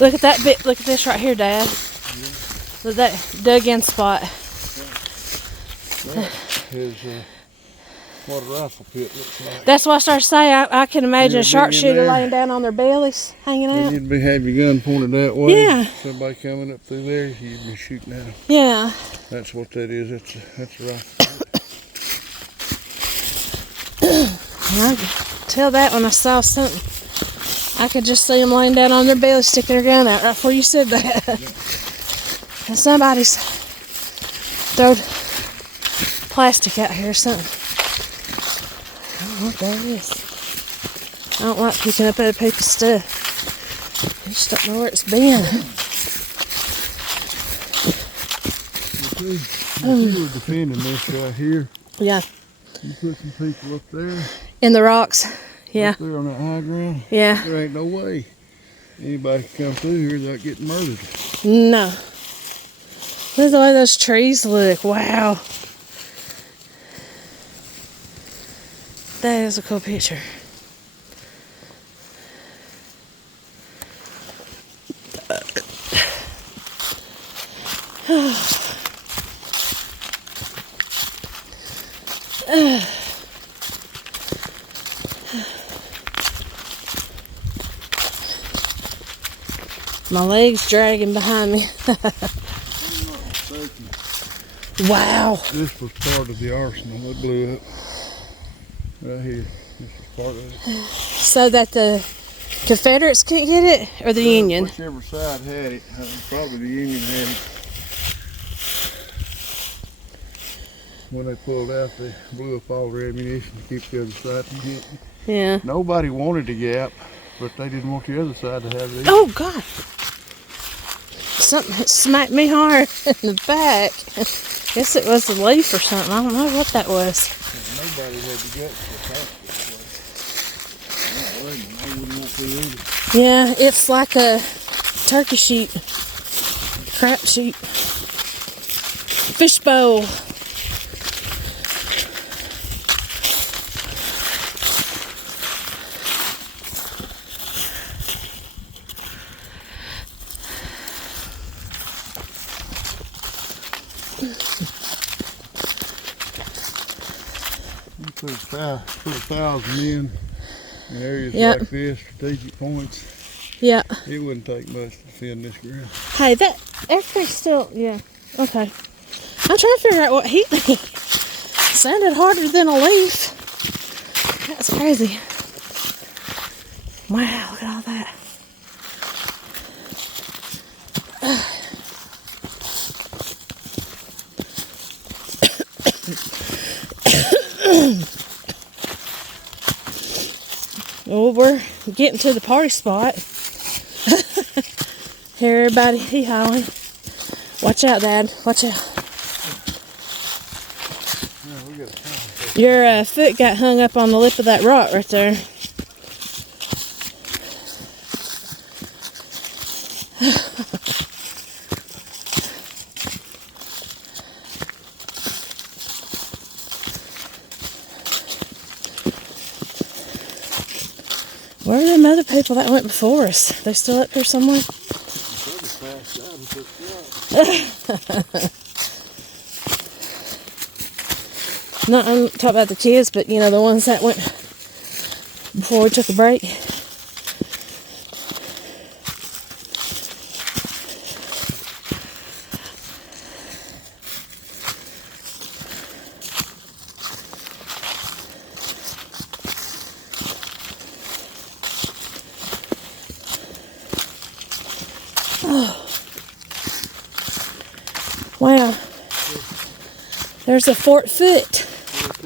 Look at that bit. Look at this right here, Dad. Yeah. Look at that dug-in spot. That is what a rifle pit looks like. That's what I started saying. I can imagine a Yeah, sharpshooter laying down on their bellies, hanging out. And you'd have your gun pointed that way. Yeah. Somebody coming up through there, you'd be shooting at them. Yeah. That's what that is. That's a rifle pit. I could tell that when I saw something. I could just see them laying down on their belly, sticking their gun out right before you said that. Yeah. And somebody's throwed plastic out here or something. I don't know what that is. I don't like picking up other people's stuff. I just don't know where it's been. You were defending this right here. Yeah. You put some people up there. In the rocks. Yeah. Up there on that high ground. Yeah. There ain't no way anybody can come through here without getting murdered. No. Look at the way those trees look. Wow. That is a cool picture. My leg's dragging behind me. I'm not mistaken. Wow. This was part of the arsenal that blew up. Right here. This is part of it. So that the Confederates couldn't get it, or the Union? Whichever side had it. Probably the Union had it. When they pulled out, they blew up all their ammunition to keep the other side from getting it. Yeah. Nobody wanted the gap, but they didn't want the other side to have it. Oh, God. Something smacked me hard in the back. Guess it was a leaf or something. I don't know what that was. Nobody had the guts to attack this place. They wouldn't want to either. Yeah, it's like a turkey shoot, crap shoot, fishbowl. Put 1,000 in areas Yep. like this, strategic points. Yeah. It wouldn't take much to defend this ground. Hey, that everything's still, yeah. Okay. I'm trying to figure out what hit me. Sounded harder than a leaf. That's crazy. Wow, look at all that. Well, we're getting to the party spot. Here, everybody, hee-hawing. Watch out, Dad. Watch out. Yeah, we got a time. Your foot got hung up on the lip of that rock right there. Where are them other people that went before us? They still up here somewhere? No, I'm talking about the kids, but you know, the ones that went before we took a break. Wow. There's a Fort Foot. It'd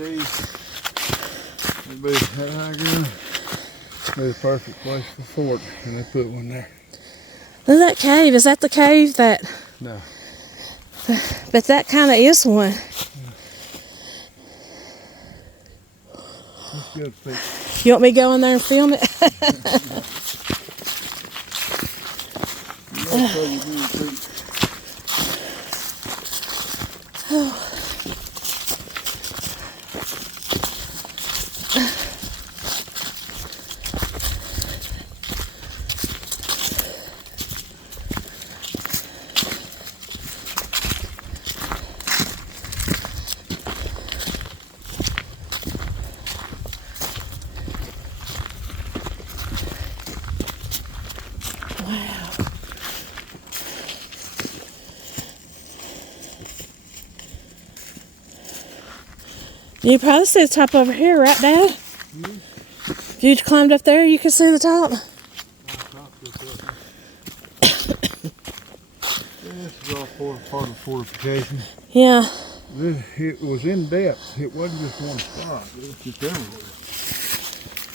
be that high ground. It'd be the perfect place for fort, and they put one there. Look at that cave. Is that the cave that? No. But that kind of is one. Good feet. You want me to go in there and film it? I'll show you good feet. You probably see the top over here, right, Dad? If you climbed up there, you could see the top. This is all part of fortifications. Yeah. It was in depth. It wasn't just one spot. It was just everywhere.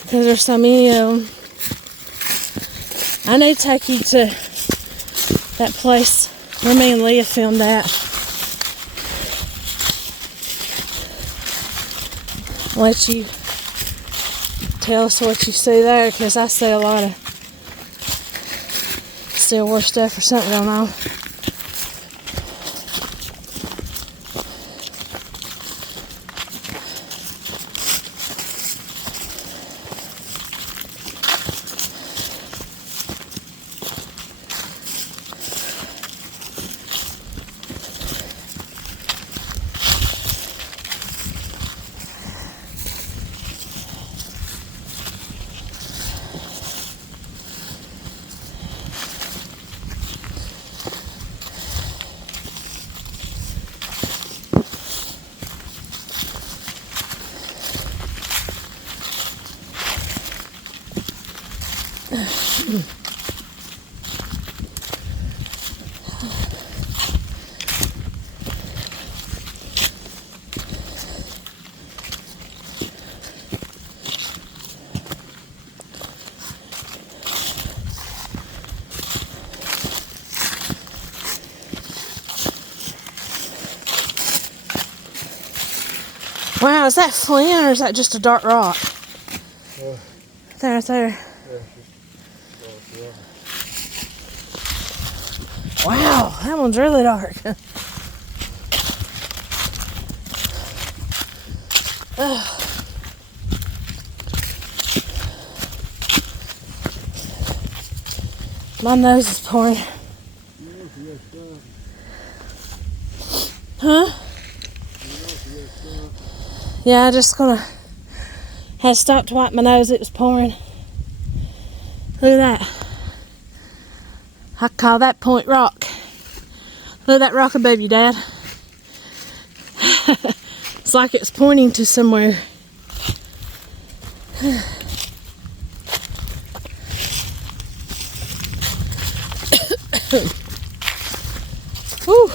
Because there's so many of them. I need to take you to that place where me and Leah filmed that. Let you tell us what you see there, because I see a lot of still worse stuff or something going on. Wow, is that flint or is that just a dark rock? There, there. Wow, that one's really dark. My nose is pouring. Huh? Yeah, I just had to stop to wipe my nose. It was pouring. Look at that. I call that Point Rock. Look at that rock above you, Dad. It's like it's pointing to somewhere. Whew.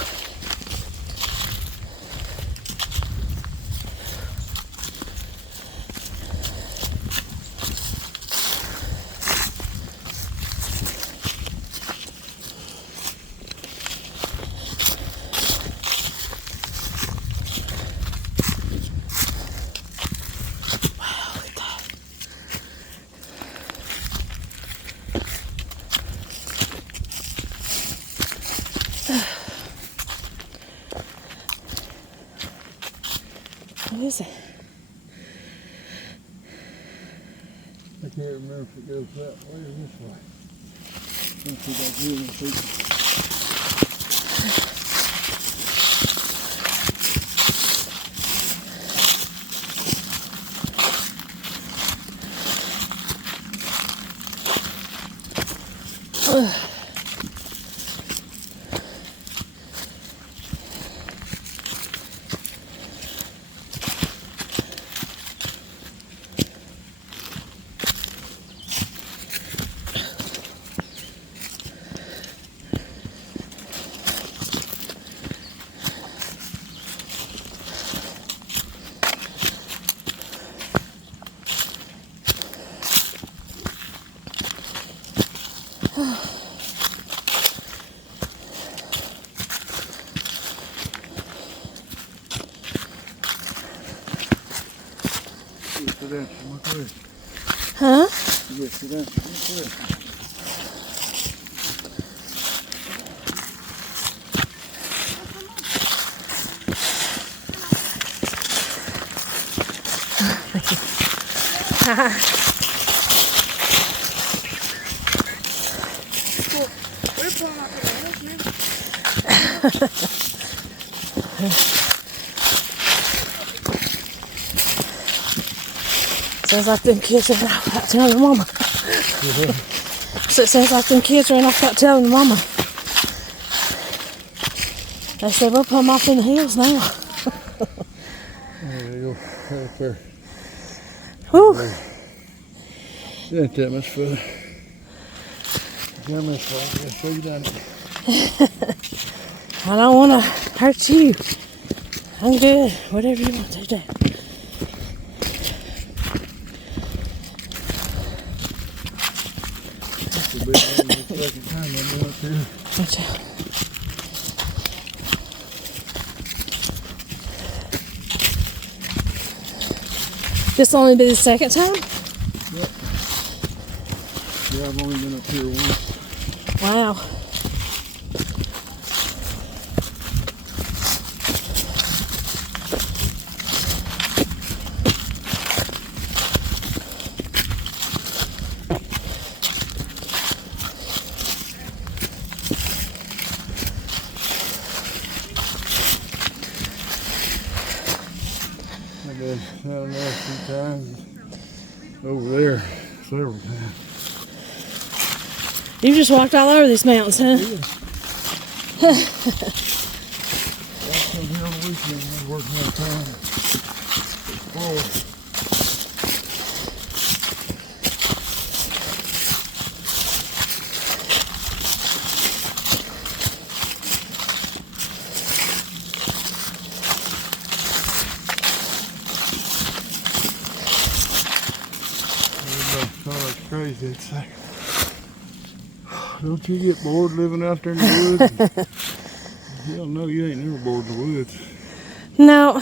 What is it? I can't remember if it goes that way or this way. Let's see back here and see. sit down. Look where. Huh? You gotta sit down. Look where. We're pulling up the rails now. Sounds like them kids ran off without telling mama. So it sounds like them kids ran off without telling mama. They said we'll put them off in the hills now. There you go. Right up there. Whew. It ain't that much further. That much further. Just so you done it. I don't want to hurt you. I'm good. Whatever you want to do. It's a big one. It's the second time I'm doing it too. Watch out. This will only be the second time? Yep. Yeah, I've only been up here once. Wow. I've been down there a few times. Over there several times. You just walked all over these mountains, huh? Walked over here on the weekend when I was working out of town. Forward. Crazy. It's like, don't you get bored living out there in the woods? Hell no, you ain't never bored in the woods. No.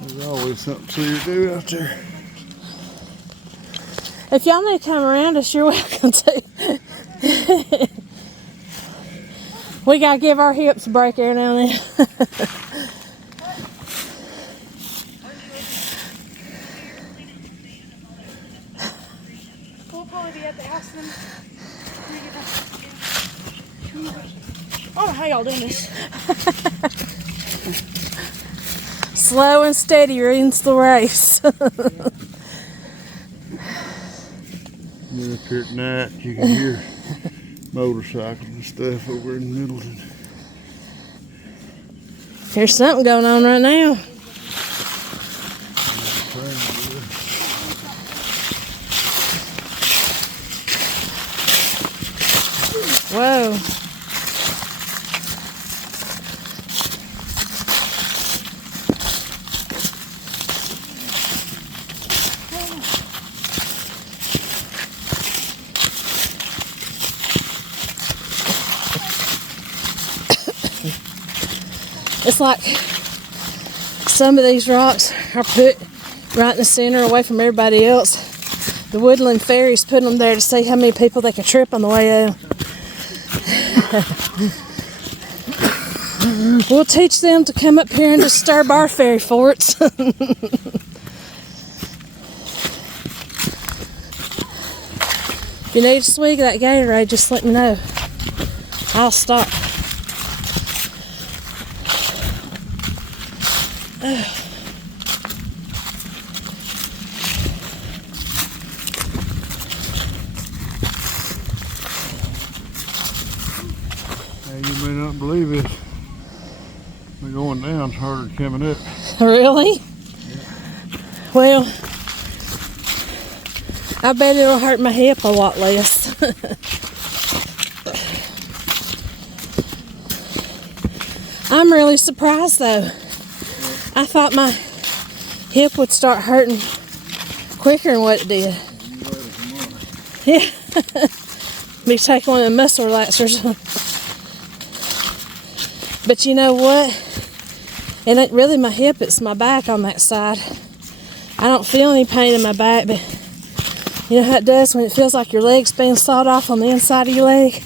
There's always something to do out there. If y'all need to come around us, you're welcome to. We gotta give our hips a break every now and then. We'll probably be at the house then. I don't know how y'all doing this. Slow and steady runs the race. And then up here at night, you can hear motorcycles and stuff over in Middleton. There's something going on right now. Whoa. It's like some of these rocks are put right in the center away from everybody else. The woodland fairies put them there to see how many people they can trip on the way out. We'll teach them to come up here and disturb our fairy forts. If you need a swig of that Gatorade, just let me know. I'll stop. Now, you may not believe it. We're going down harder than coming up. Really? Yeah. Well, I bet it'll hurt my hip a lot less. I'm really surprised though. I thought my hip would start hurting quicker than what it did. Yeah. Be taking one of the muscle relaxers. But you know what? And it really my hip, it's my back on that side. I don't feel any pain in my back, but you know how it does when it feels like your leg's being sawed off on the inside of your leg?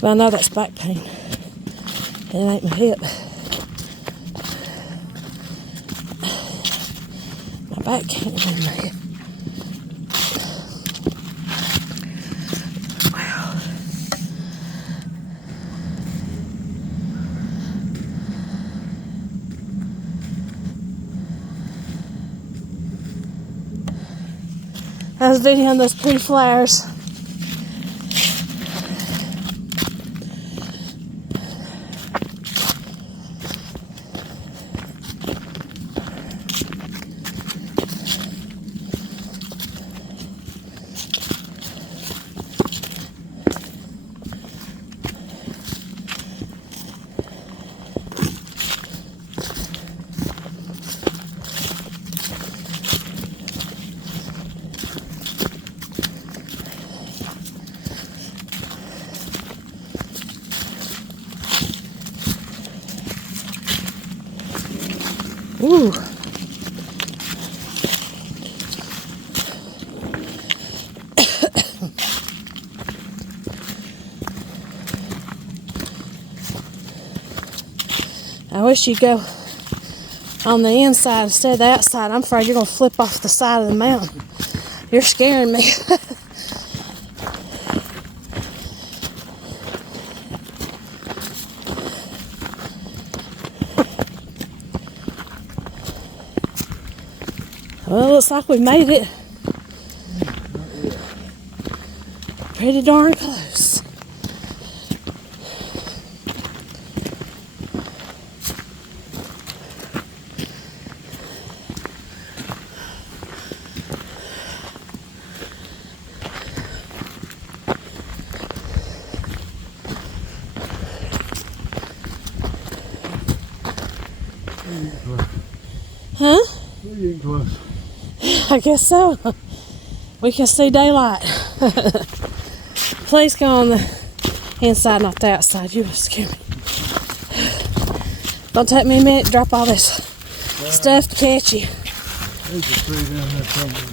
But I know that's back pain. It ain't my hip. My back can't be my hip. Wow. I was videoing those pretty flowers. Ooh. I wish you'd go on the inside instead of the outside. I'm afraid you're going to flip off the side of the mountain. You're scaring me. Well, looks like we made it. Pretty darn close. Huh? We're getting close. I guess so. We can see daylight. Please go on the inside, not the outside. You will scare me. Don't take me a minute to drop all this stuff to catch you. There's a tree down there somewhere.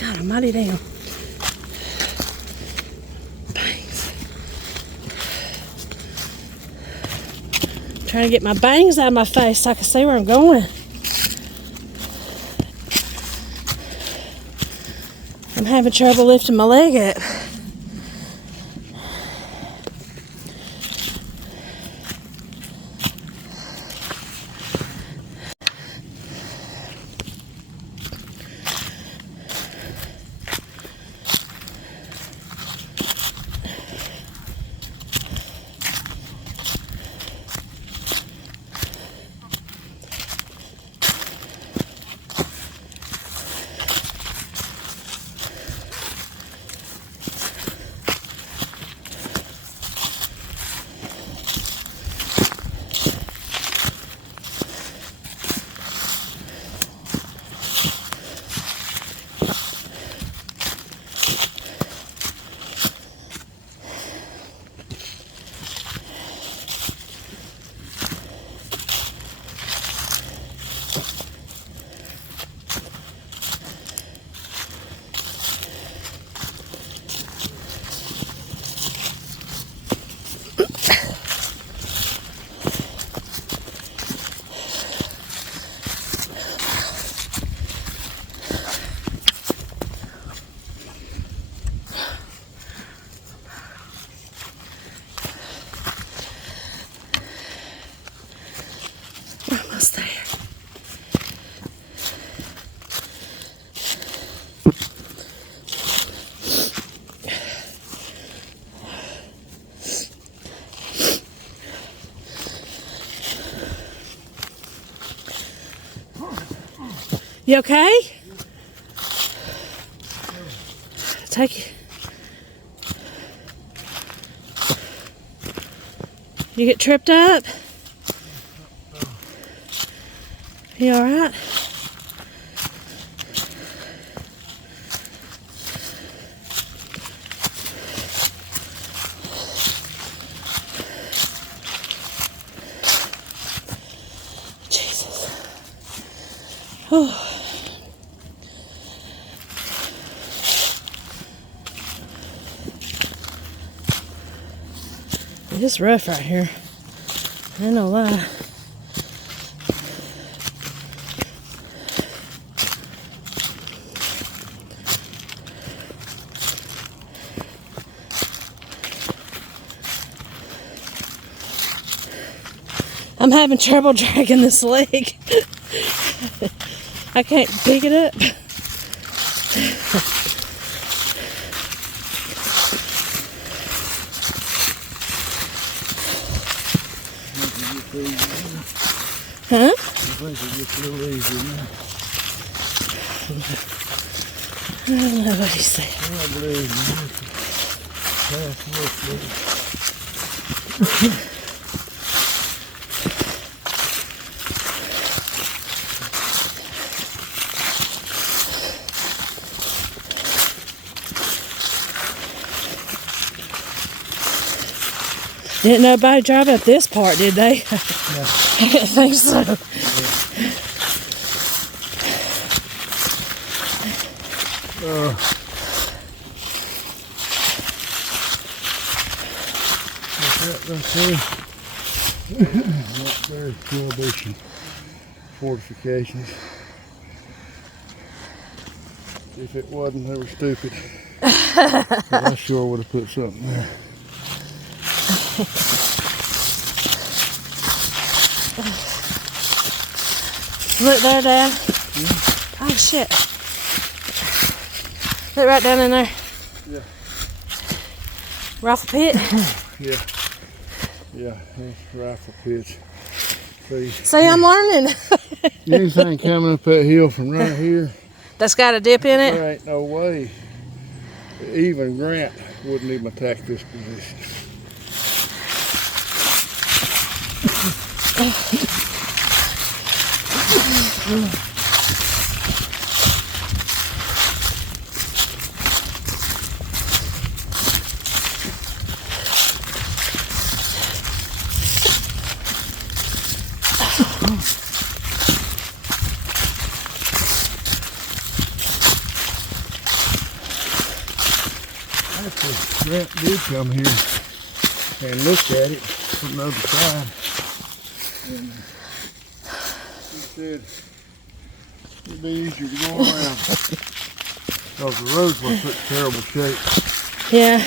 God almighty damn. Bangs. Trying to get my bangs out of my face so I can see where I'm going. I'm having trouble lifting my leg up. You okay? Take. You get tripped up? You alright? Jesus. Oh. It's rough right here. Ain't no lie. I'm having trouble dragging this leg. I can't pick it up. Huh? I think it gets a little easier now. I don't know what he said. I believe Didn't nobody drive up this part, did they? No. I didn't think so. Right there. Right there is Prohibition. Fortifications. If it wasn't, they were stupid. I sure would have put something there. Look there, Dad. Oh, shit. Look right down in there. Yeah. Rifle pit. Yeah. Yeah, that's rifle pits. See, I'm learning. Anything coming up that hill from right here, That's got a dip in it? there ain't no way. Even Grant wouldn't even attack this position. Actually, Grant did come here and look at it from the other side. And he said it'd be easier to go around because the roads were put in terrible shape. Yeah.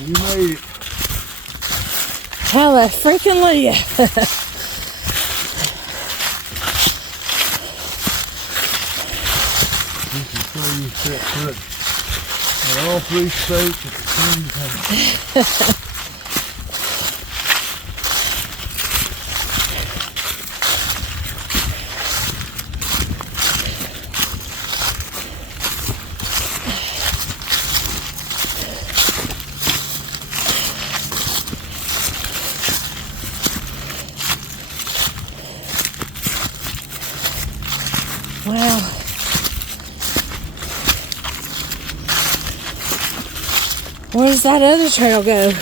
You made it. Hallelujah. You can show you set foot in all 3 states at the same time. Wow. Where does that other trail go?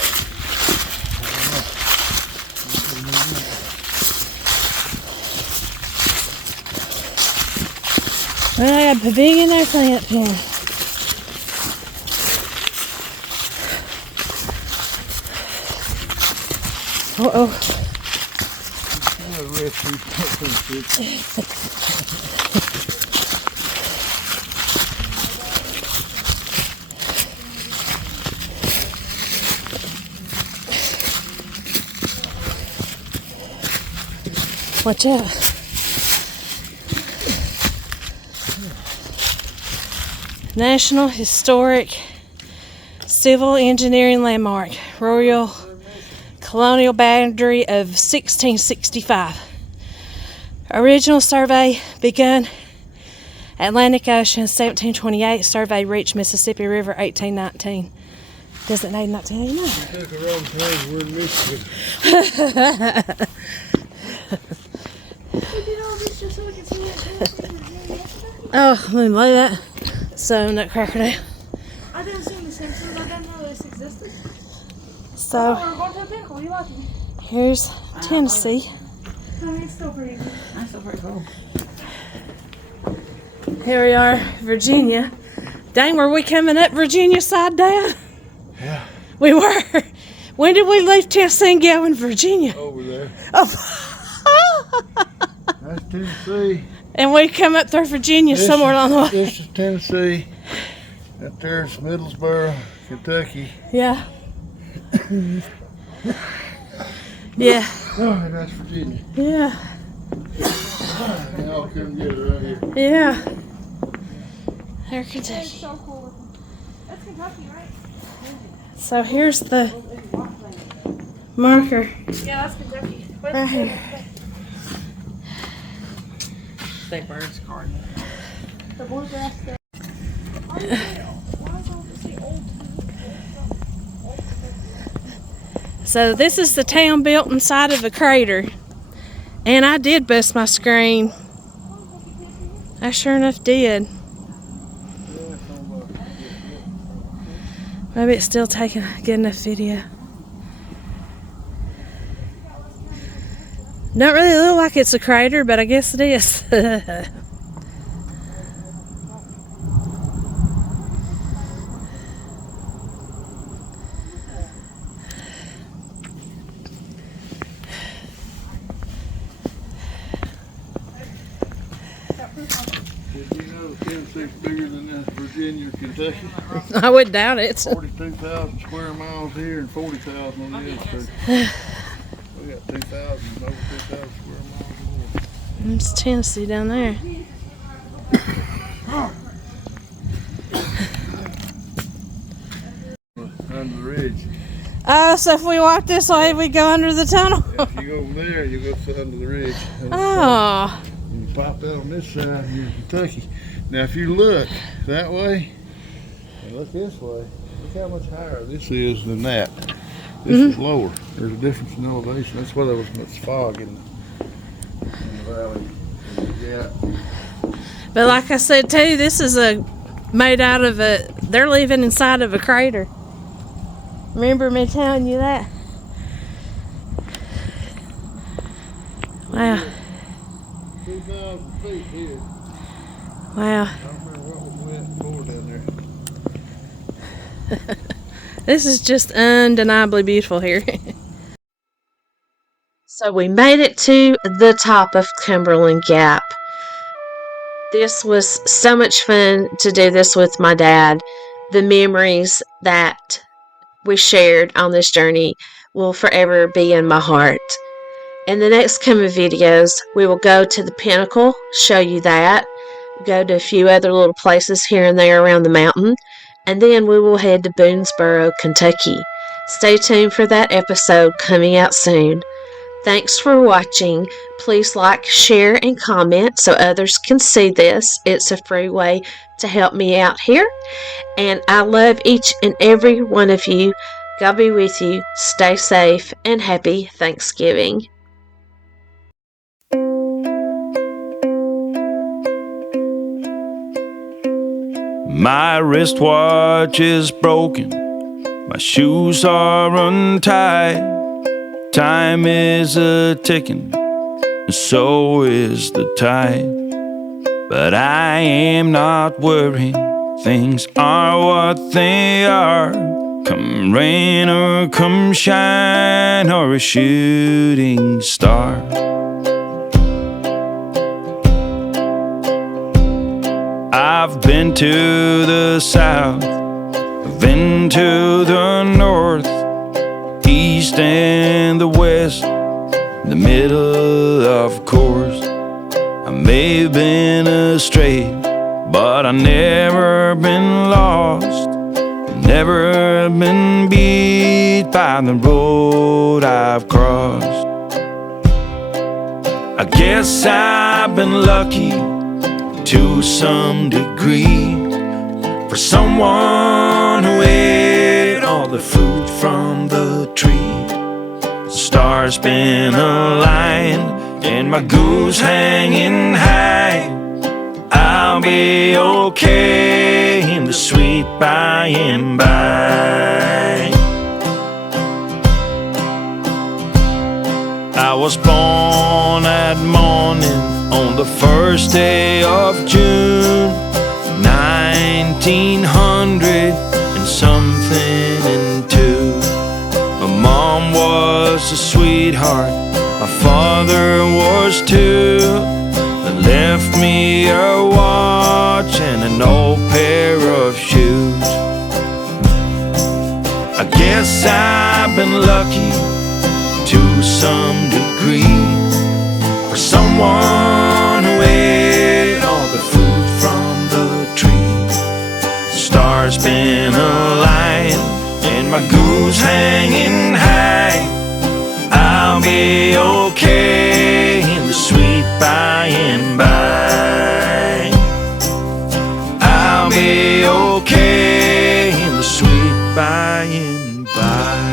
Well, I got a pavilion and everything up here. Uh-oh. Watch out. National Historic Civil Engineering Landmark, Royal Colonial Boundary of 1665. Original survey begun Atlantic Ocean 1728. Survey reached Mississippi River 1819. Designated 1989. Took a wrong turn. We're in Michigan. We did all this just so we could see what Oh, let me lay that nutcracker down. I didn't see the Simpsons. I didn't know this existed. So, We're going to the pinnacle. You like me? here's Tennessee. I mean, it's still pretty good. That's so pretty cool. Here we are, Virginia. Dang, were we coming up Virginia side down? Yeah. We were. When did we leave Tennessee and go in Virginia? Over there. Oh. That's Tennessee. And we come up through Virginia somewhere along the way. This is Tennessee. That there's Middlesboro, Kentucky. Yeah. Yeah. Oh, and that's Virginia. Yeah. They all come together right here. Yeah. There, It's Kentucky. so cool. That's Kentucky, right? So here's the marker Yeah, that's Kentucky. right here. Say birds cardinal. The bluegrass there. Why is all this old? So this is the town built inside of a crater. And I did bust my screen. I sure enough did. Maybe it's still taking a good enough video. Don't really look like it's a crater, but I guess it is. Did you know Tennessee's bigger than Virginia or Kentucky? I would doubt it. 42,000 square miles here and 40,000 on the other side. We got 2,000, over 2,000 square miles more. It's Tennessee down there. Under the ridge. Oh, so if we walk this way, we go under the tunnel. If you go over there, you go under the ridge. Oh, You pop out on this side, you're in Kentucky. Now, if you look that way and look this way, look how much higher this is than that. This is lower. There's a difference in elevation. That's why there was much fog in the valley. Yeah. but like I said too, this is made out of they're living inside of a crater. Remember me telling you that? Wow. 2,000 feet here. Wow. I don't remember what was wet before down there. This is just undeniably beautiful here. So we made it to the top of Cumberland Gap. This was so much fun to do this with my dad. The memories that we shared on this journey will forever be in my heart. In the next coming videos, we will go to the pinnacle, show you that, go to a few other little places here and there around the mountain, and then we will head to Boonesboro, Kentucky. Stay tuned for that episode coming out soon. Thanks for watching. Please like, share, and comment so others can see this. It's a free way to help me out here. And I love each and every one of you. God be with you. Stay safe and happy Thanksgiving. My wristwatch is broken, my shoes are untied. Time is a-ticking, and so is the tide. But I am not worried, things are what they are. Come rain or come shine or a shooting star. I've been to the south, I've been to the north, east and the west, the middle of of course. I may have been astray, but I never been lost, never been beat by the road I've crossed. I guess I've been lucky to some degree, for someone who ate all the fruit from the tree. Stars been aligned and my goose hanging high. I'll be okay in the sweet by and by. I was born at morning on the first day of June, 1900 and something and two. My mom was a sweetheart, my father was too. They left me a watch and an old pair of shoes. I guess I've been lucky to some degree, for someone who ate all the fruit from the tree. Stars been aligned and my goose hanging high. I'll be okay in the sweet by and by. I'll be okay in the sweet by and by.